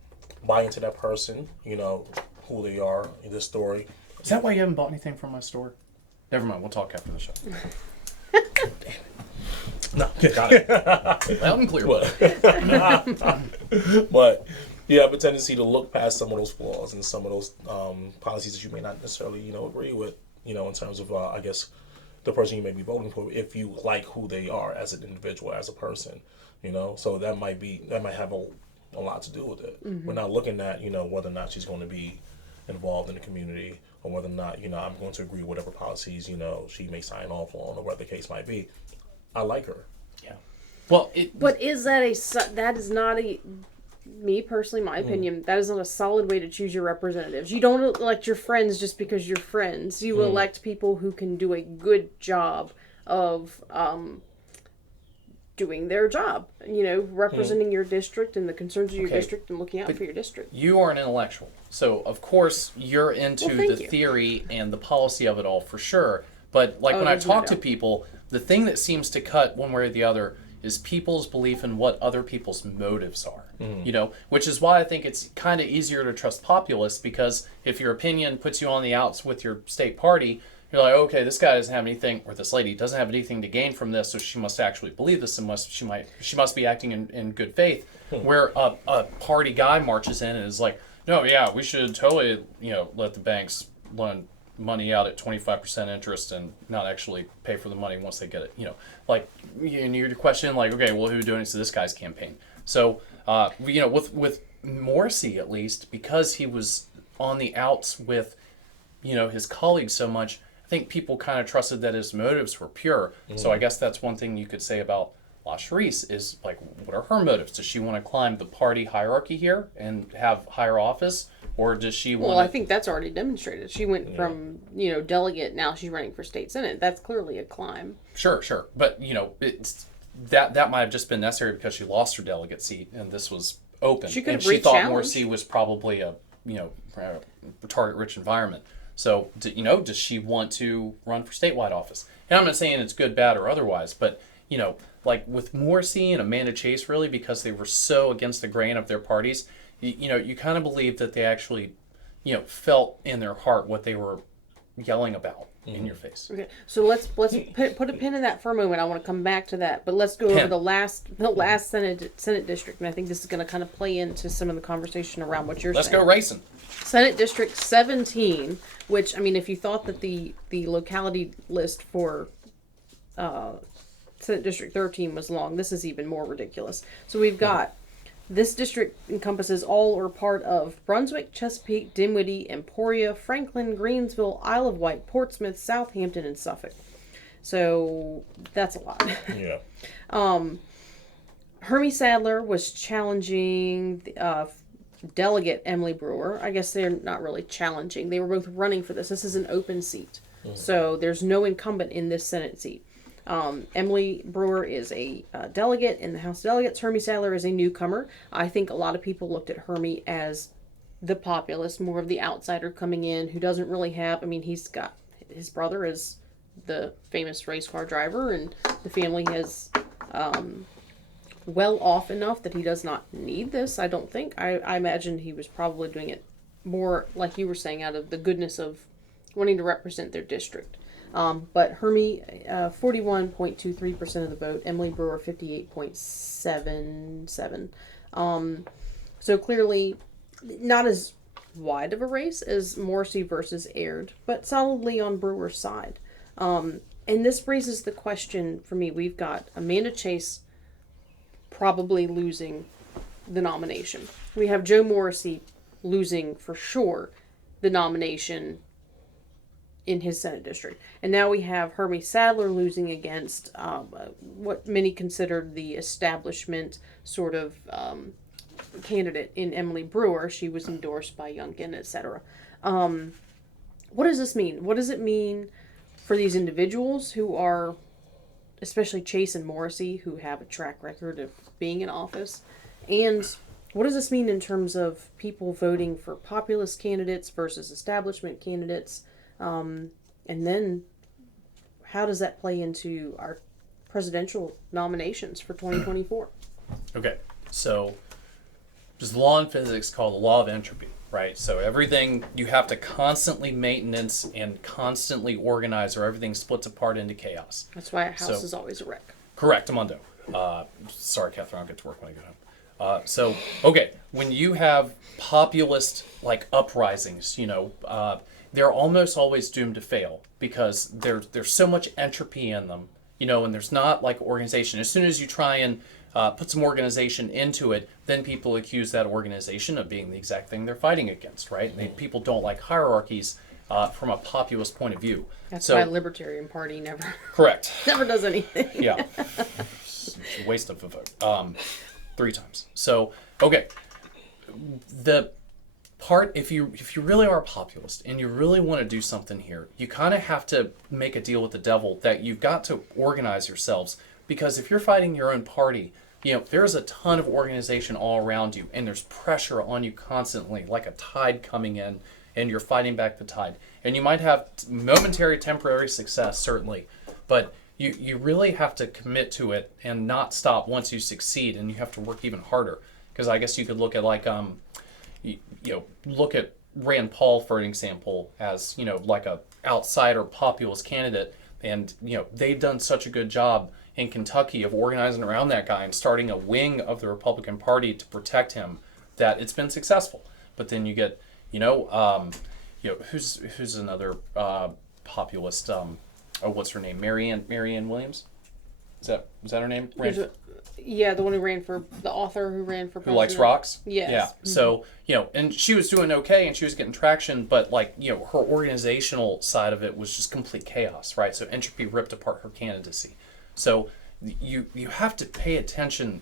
buy into that person, who they are in this story. Is that why you haven't bought anything from my store? Never mind. We'll talk after the show. No, got it. Loud and clear. But you have a tendency to look past some of those flaws and some of those policies that you may not necessarily, agree with, in terms of, I guess, the person you may be voting for, if you like who they are as an individual, as a person, So that might have a lot to do with it. Mm-hmm. We're not looking at, whether or not she's going to be involved in the community or whether or not, I'm going to agree with whatever policies, she may sign off on or whatever the case might be. I like her. Yeah. Well, but is that is not me personally, my opinion, that is not a solid way to choose your representatives. You don't elect your friends just because you're friends. You elect people who can do a good job of doing their job, representing your district and the concerns of your district and looking out for your district. You are an intellectual, so of course you're into the theory and the policy of it all for sure. But when I talk to people, the thing that seems to cut one way or the other is people's belief in what other people's motives are. Which is why I think it's kind of easier to trust populists, because if your opinion puts you on the outs with your state party, you're like, okay, this guy doesn't have anything, or this lady doesn't have anything to gain from this, so she must actually believe this, and she must be acting in good faith. Where a party guy marches in and is like, no, yeah, we should totally, let the banks loan money out at 25% interest and not actually pay for the money once they get it. And you're questioning okay, well, who's doing it to this guy's campaign? So, with Morrissey at least, because he was on the outs with, his colleagues so much, I think people kind of trusted that his motives were pure. So I guess that's one thing you could say about LaCherice is what are her motives? Does she want to climb the party hierarchy here and have higher office? Or does she want? Well, I think that's already demonstrated. She went from delegate, now she's running for state senate. That's clearly a climb. Sure, but it's that might have just been necessary because she lost her delegate seat and this was open. She could have she thought Morrissey was probably a target-rich environment. So does she want to run for statewide office? And I'm not saying it's good, bad, or otherwise, but with Morrissey and Amanda Chase, really, because they were so against the grain of their parties. You kind of believe that they actually, felt in their heart what they were yelling about in your face. Okay, so let's put a pin in that for a moment. I want to come back to that, but let's go over the last Senate district, and I think this is going to kind of play into some of the conversation around what you're saying. Let's go racing. Senate District 17, which, I mean, if you thought that the locality list for Senate District 13 was long, this is even more ridiculous. So we've got this district encompasses all or part of Brunswick, Chesapeake, Dinwiddie, Emporia, Franklin, Greensville, Isle of Wight, Portsmouth, Southampton, and Suffolk. So that's a lot. Yeah. Hermie Sadler was challenging delegate Emily Brewer. I guess they're not really challenging. They were both running for this. This is an open seat. So there's no incumbent in this Senate seat. Emily Brewer is a delegate in the House of Delegates. Hermie Sadler is a newcomer. I think a lot of people looked at Hermie as the populist, more of the outsider coming in who doesn't really have, he's got, his brother is the famous race car driver, and the family is well off enough that he does not need this, I don't think. I imagine he was probably doing it more, like you were saying, out of the goodness of wanting to represent their district. But Hermie, 41.23% of the vote. Emily Brewer, 58.77. So clearly not as wide of a race as Morrissey versus Aird, but solidly on Brewer's side. And this raises the question for me. We've got Amanda Chase probably losing the nomination. We have Joe Morrissey losing for sure the nomination in his Senate district. And now we have Hermie Sadler losing against what many considered the establishment sort of candidate in Emily Brewer. She was endorsed by Youngkin, etc. what does this mean? What does it mean for these individuals who are, especially Chase and Morrissey, who have a track record of being in office? And what does this mean in terms of people voting for populist candidates versus establishment candidates? And then how does that play into our presidential nominations for 2024? Okay, so there's a law in physics called the law of entropy, right? So everything you have to constantly maintenance and constantly organize, or everything splits apart into chaos. That's why a house So- is always a wreck. Correct, Amundo. Sorry, Catherine, I'll get to work when I get home. Okay, when you have populist like uprisings, they're almost always doomed to fail because there's so much entropy in them, and there's not like organization. As soon as you try and put some organization into it, then people accuse that organization of being the exact thing they're fighting against, right? People don't like hierarchies from a populist point of view. That's why Libertarian Party never Correct. never does anything. Yeah. It's a waste of a vote. 3 times. So, okay. The part, if you really are a populist and you really want to do something here, you kind of have to make a deal with the devil that you've got to organize yourselves, because if you're fighting your own party, there's a ton of organization all around you and there's pressure on you constantly, like a tide coming in, and you're fighting back the tide. And you might have momentary, temporary success, certainly, but you really have to commit to it and not stop once you succeed, and you have to work even harder. Because I guess you could look at like look at Rand Paul for an example as like a outsider populist candidate, and they've done such a good job in Kentucky of organizing around that guy and starting a wing of the Republican Party to protect him that it's been successful. But then you get who's another populist. What's her name? Marianne Williams? Is that her name? Yeah, the one who ran for the author who ran for president. Who likes rocks? Yes. Yeah. Mm-hmm. So and she was doing okay, and she was getting traction, but her organizational side of it was just complete chaos, right? So entropy ripped apart her candidacy. So you have to pay attention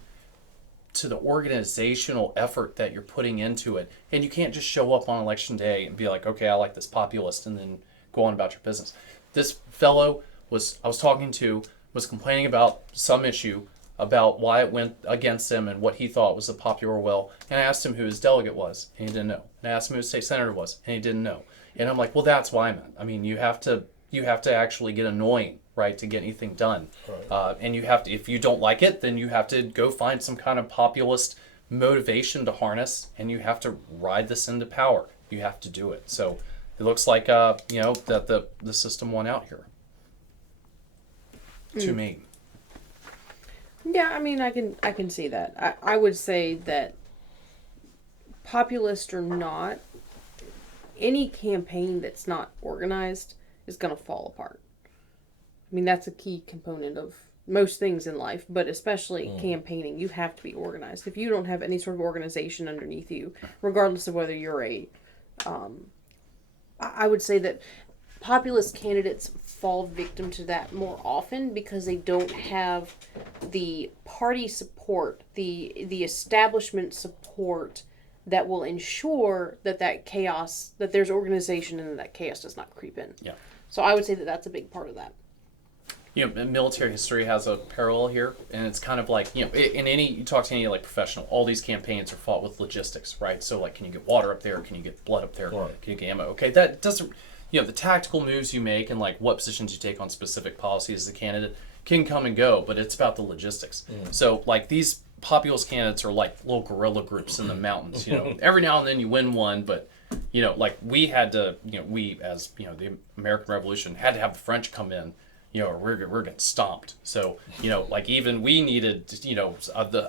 to the organizational effort that you're putting into it, and you can't just show up on election day and be like, okay, I like this populist, and then go on about your business. This fellow I was talking to was complaining about some issue about why it went against him and what he thought was the popular will. And I asked him who his delegate was, and he didn't know. And I asked him who his state senator was, and he didn't know. And I'm like, well, that's why, man. I mean, you have to actually get annoying, right, to get anything done. Right. And you have to, if you don't like it, then you have to go find some kind of populist motivation to harness, and you have to ride this into power. You have to do it. So it looks like that the system won out here. To me. Yeah, I mean, I can see that. I would say that, populist or not, any campaign that's not organized is going to fall apart. I mean, that's a key component of most things in life, but especially campaigning. You have to be organized. If you don't have any sort of organization underneath you, regardless of whether you're I would say that populist candidates fall victim to that more often because they don't have the party support, the establishment support that will ensure that chaos, that there's organization and that chaos does not creep in. Yeah. So I would say that that's a big part of that. Military history has a parallel here, and it's kind of like, you talk to any like professional, all these campaigns are fought with logistics, right? So like, can you get water up there? Can you get blood up there? Right. Can you get ammo? Okay, that doesn't, the tactical moves you make and like what positions you take on specific policies as a candidate can come and go, but it's about the logistics. So like these populist candidates are like little guerrilla groups in the mountains, every now and then you win one, but like we had to, we as, the American Revolution had to have the French come in, or we're getting stomped. So, like even we needed,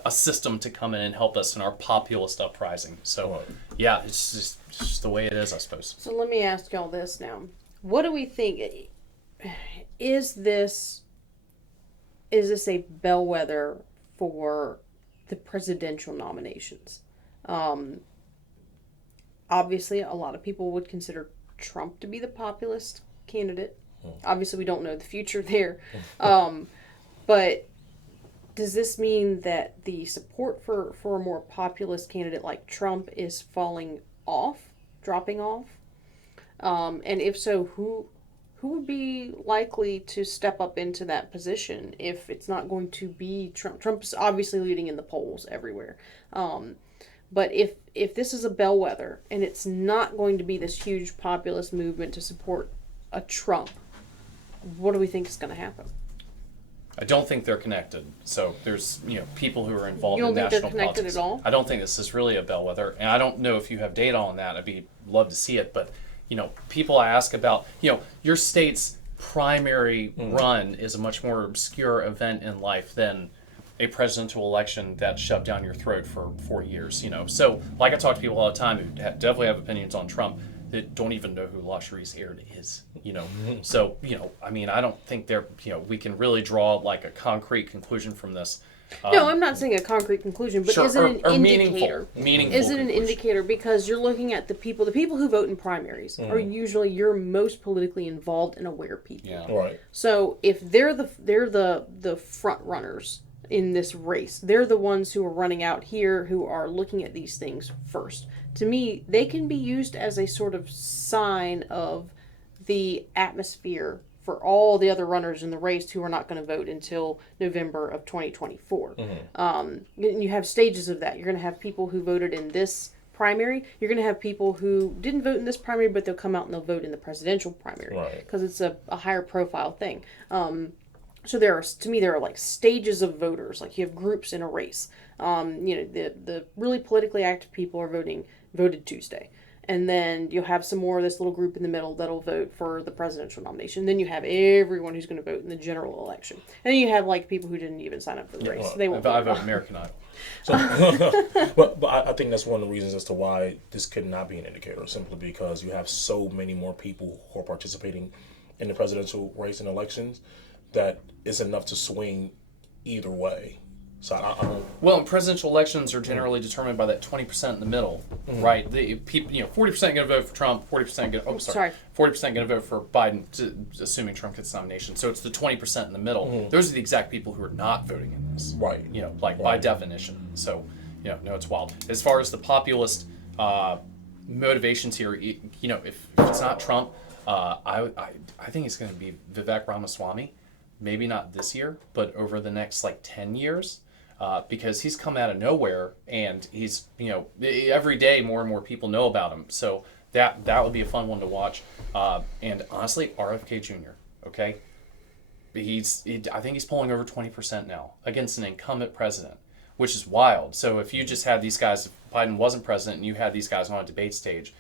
a system to come in and help us in our populist uprising. So, yeah, it's just the way it is, I suppose. So let me ask y'all this now. What do we think? Is this a bellwether for the presidential nominations? Obviously, a lot of people would consider Trump to be the populist candidate. Obviously, we don't know the future there. But does this mean that the support for a more populist candidate like Trump is dropping off? And if so, who would be likely to step up into that position if it's not going to be Trump? Trump's obviously leading in the polls everywhere. But if this is a bellwether and it's not going to be this huge populist movement to support a Trump, what do we think is going to happen? I don't think they're connected. So there's people who are involved You don't in think they're national connected politics. at all? I don't think this is really a bellwether, and I don't know if you have data on that. Love to see it, but people ask about your state's primary run is a much more obscure event in life than a presidential election that's shoved down your throat for 4 years. So like I talk to people all the time who definitely have opinions on Trump that don't even know who LaSharice Aird is, So, I don't think we can really draw like a concrete conclusion from this. No, I'm not saying a concrete conclusion, but Sure, is it an or indicator? Meaningful Is it an conclusion. indicator? Because you're looking at the people who vote in primaries are usually your most politically involved and aware people. Yeah. Right. So if they're the front runners in this race, they're the ones who are running out here, who are looking at these things first. To me, they can be used as a sort of sign of the atmosphere for all the other runners in the race who are not going to vote until November of 2024. You have stages of that. You're going to have people who voted in this primary. You're going to have people who didn't vote in this primary, but they'll come out and they'll vote in the presidential primary because it's a higher profile thing. So there are like stages of voters. Like you have groups in a race. The really politically active people are voted Tuesday. And then you'll have some more of this little group in the middle that'll vote for the presidential nomination. Then you have everyone who's going to vote in the general election. And then you have like people who didn't even sign up for the race. They won't I vote. vote American Idol. So, but I think that's one of the reasons as to why this could not be an indicator, simply because you have so many more people who are participating in the presidential race and elections that is enough to swing either way. So I don't. Well, presidential elections are generally determined by that 20% in the middle, right? The people, 40% going to vote for Trump, 40% going. 40% going to vote for Biden, assuming Trump gets the nomination. So it's the 20% in the middle. Those are the exact people who are not voting in this, Right. By definition. So, no, it's wild. As far as the populist motivations here, if it's not Trump, I think it's going to be Vivek Ramaswamy. Maybe not this year, but over the next 10 years. Because he's come out of nowhere, and he's every day more and more people know about him. So that would be a fun one to watch. And honestly, RFK Jr. Okay, I think he's polling over 20% now against an incumbent president, which is wild. So if you just had these guys, if Biden wasn't president, and you had these guys on a debate stage,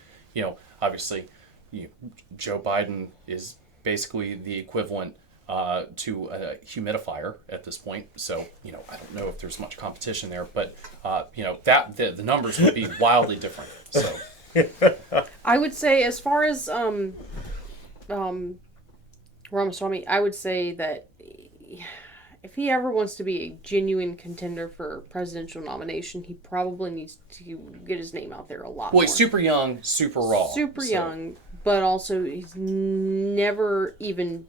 obviously, Joe Biden is basically the equivalent to a humidifier at this point. So, I don't know if there's much competition there, but, that the numbers would be wildly different. So I would say as far as Ramaswamy, I would say that if he ever wants to be a genuine contender for presidential nomination, he probably needs to get his name out there a lot more. He's super young, super raw. Young, but also he's never even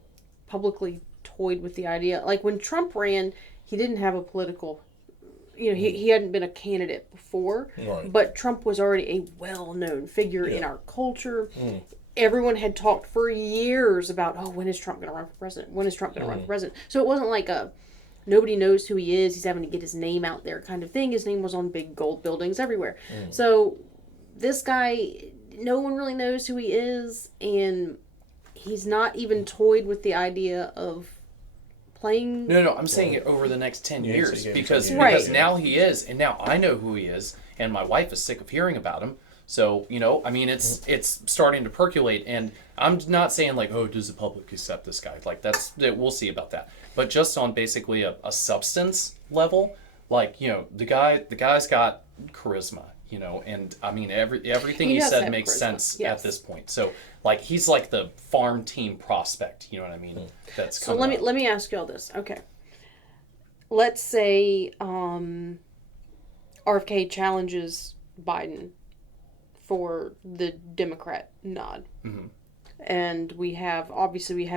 publicly toyed with the idea. Like when Trump ran, he didn't have a political, he hadn't been a candidate before, but Trump was already a well-known figure in our culture. Everyone had talked for years about, when is Trump going to run for president? When is Trump going to run for president? So it wasn't like nobody knows who he is, he's having to get his name out there kind of thing. His name was on big gold buildings everywhere. So this guy, no one really knows who he is, and he's not even toyed with the idea of playing. No, I'm saying it over the next 10 years because now he is, and now I know who he is, and my wife is sick of hearing about him. So, it's starting to percolate, and I'm not saying does the public accept this guy? We'll see about that. But just on basically a substance level, the guy's got charisma, and I mean everything he said makes sense at this point. So he's like the farm team prospect, you know what I mean? That's so let me ask you all this. Okay. Let's say RFK challenges Biden for the Democrat nod. And we have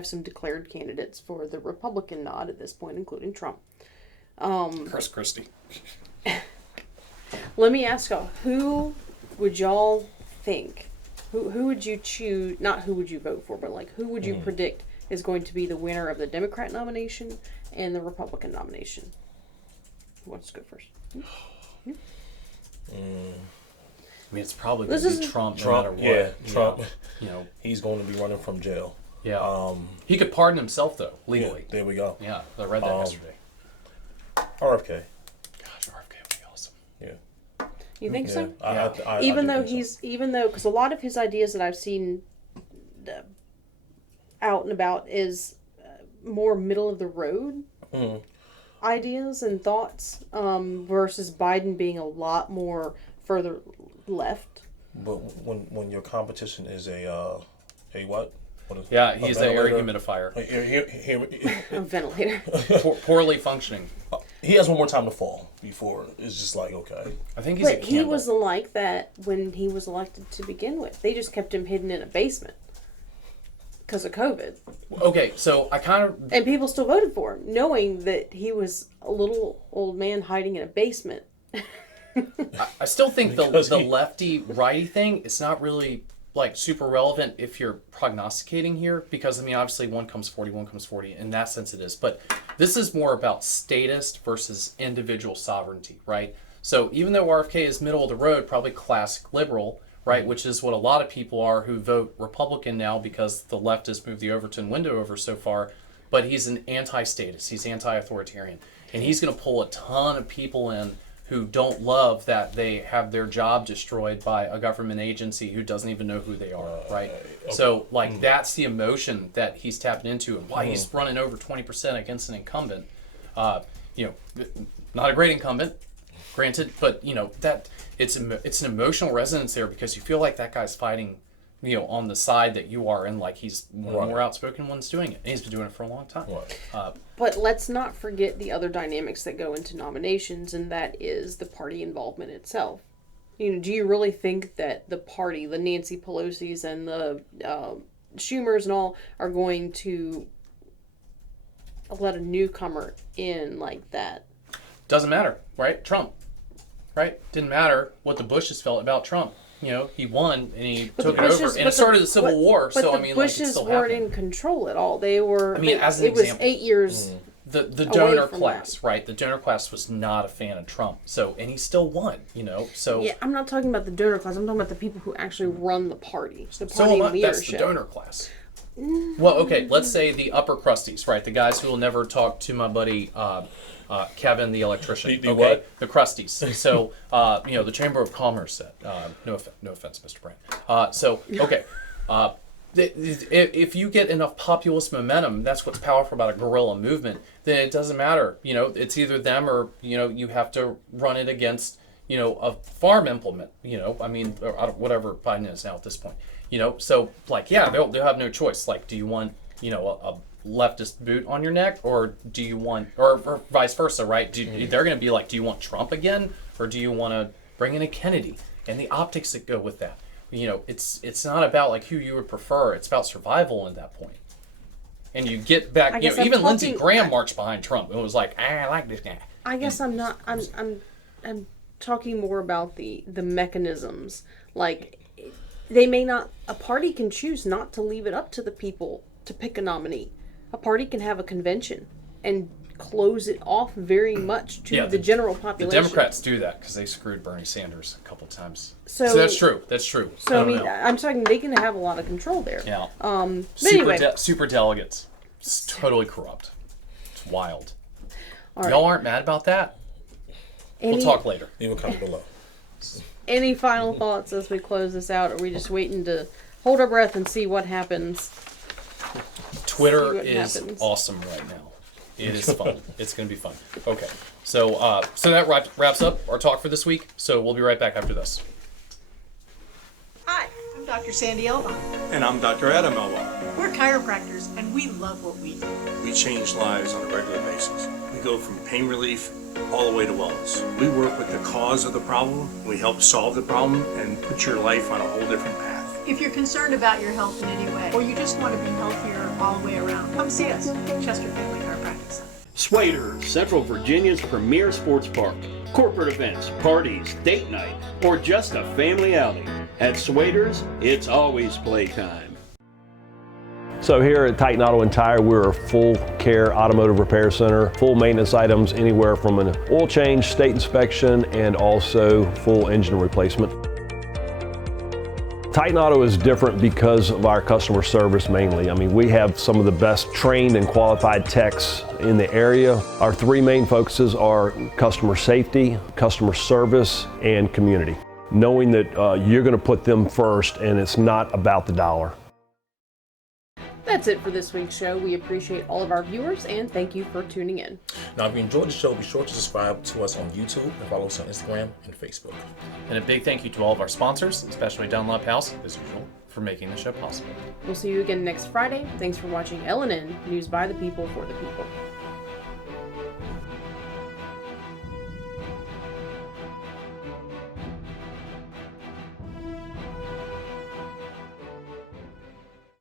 some declared candidates for the Republican nod at this point, including Trump. Chris Christie. Let me ask y'all, who would y'all think Who would you choose? Not who would you vote for, but like who would you predict is going to be the winner of the Democrat nomination and the Republican nomination? Who wants to go first? I mean, it's probably going This to be is- Trump, no Trump, matter what. yeah, Trump. You know, He's going to be running from jail. yeah. He could pardon himself though legally. Yeah, there we go. Yeah, I read that yesterday. RFK. Gosh, RFK would be awesome. Yeah. You think Yeah. so? I Even do though think so. because a lot of his ideas that I've seen out and about is more middle of the road ideas and thoughts versus Biden being a lot more further left. But when your competition is a what? What is Yeah, he's an air ventilator? humidifier. A ventilator. Poorly functioning. He has one more time to fall before it's just like, okay. I think he's a But candle. he was like that when he was elected to begin with. They just kept him hidden in a basement because of COVID. Okay, so I kind of... And people still voted for him, knowing that he was a little old man hiding in a basement. I still think the Because he- lefty-righty thing, it's not really like super relevant if you're prognosticating here, because I mean obviously one comes 40, one comes 40. In that sense it is. But this is more about statist versus individual sovereignty, right? So even though RFK is middle of the road, probably classic liberal, right, which is what a lot of people are who vote Republican now because the left has moved the Overton window over so far, but he's an anti-statist, he's anti-authoritarian, and he's going to pull a ton of people in who don't love that they have their job destroyed by a government agency who doesn't even know who they are, right? So, like, that's the emotion that he's tapping into and why he's running over 20% against an incumbent. You know, not a great incumbent, granted, but, you know, that it's an emotional resonance there because you feel like that guy's fighting, you know, on the side that you are, and like he's one of the more outspoken ones doing it. And he's been doing it for a long time. But let's not forget the other dynamics that go into nominations, and that is the party involvement itself. You know, do you really think that the party, the Nancy Pelosi's and the Schumers and all, are going to let a newcomer in like that? Doesn't matter, right? Trump, right? Didn't matter what the Bushes felt about Trump. You know, he won and he took it over, and it started the Civil War. So I mean, like, it's Bushes still weren't happening. in control at all. They were. I mean, as an it was example. 8 years. The away donor from class, that. right? The donor class was not a fan of Trump. So, and he still won. You know, so Yeah, I'm not talking about the donor class. I'm talking about the people who actually run the party. The so party that's the leadership. donor class. Well, okay, let's say the upper crusties, right? The guys who will never talk to my buddy Kevin, the electrician. The okay, what? the crusties. So, you know, the Chamber of Commerce said. No offense, Mr. Brandt. So, okay. If you get enough populist momentum, that's what's powerful about a guerrilla movement, then it doesn't matter. You know, it's either them or, you know, you have to run it against, you know, a farm implement, you know, I mean, or whatever Biden is now at this point. You know, so, like, yeah, they'll have no choice. Like, do you want, you know, a leftist boot on your neck, or do you want, or vice versa, right? They're going to be like, do you want Trump again, or do you want to bring in a Kennedy and the optics that go with that? You know, it's not about like who you would prefer. It's about survival at that point. And you get back, I you know, guess I'm even Lindsey talking- Graham marched behind Trump. It was like, I like this guy. I guess I'm not. I'm talking more about the mechanisms. Like, they may not. A party can choose not to leave it up to the people to pick a nominee. A party can have a convention and close it off very much to Yeah, the general population. The Democrats do that because they screwed Bernie Sanders a couple times. So- that's true. That's true. So I don't mean, know. I'm talking. They can have a lot of control there. Yeah. But Super, anyway, super delegates. It's totally corrupt. It's wild. all right. Y'all aren't mad about that? We'll Any- talk later. Leave a comment below. Any final thoughts as we close this out? Or are we just waiting to hold our breath and see what happens? Twitter See what is happens. awesome right now. It is fun. It's going to be fun. Okay. So so that wraps up our talk for this week. So we'll be right back after this. Hi, I'm Dr. Sandy Elba. And I'm Dr. Adam Elba. We're chiropractors and we love what we do. We change lives on a regular basis. We go from pain relief all the way to wellness. We work with the cause of the problem, we help solve the problem, and put your life on a whole different path. If you're concerned about your health in any way, or you just want to be healthier all the way around, come see us at Chester Family Chiropractic Center. Swader, Central Virginia's premier sports park. Corporate events, parties, date night, or just a family outing. At Swaders, it's always playtime. So here at Titan Auto and Tire, we're a full care automotive repair center, full maintenance items anywhere from an oil change, state inspection, and also full engine replacement. Titan Auto is different because of our customer service mainly. I mean, we have some of the best trained and qualified techs in the area. Our three main focuses are customer safety, customer service, and community. Knowing that you're going to put them first and it's not about the dollar. That's it for this week's show. We appreciate all of our viewers and thank you for tuning in. Now, if you enjoyed the show, be sure to subscribe to us on YouTube and follow us on Instagram and Facebook. And a big thank you to all of our sponsors, especially Dunlop House, as usual, for making the show possible. We'll see you again next Friday. Thanks for watching LNN, News by the People for the People.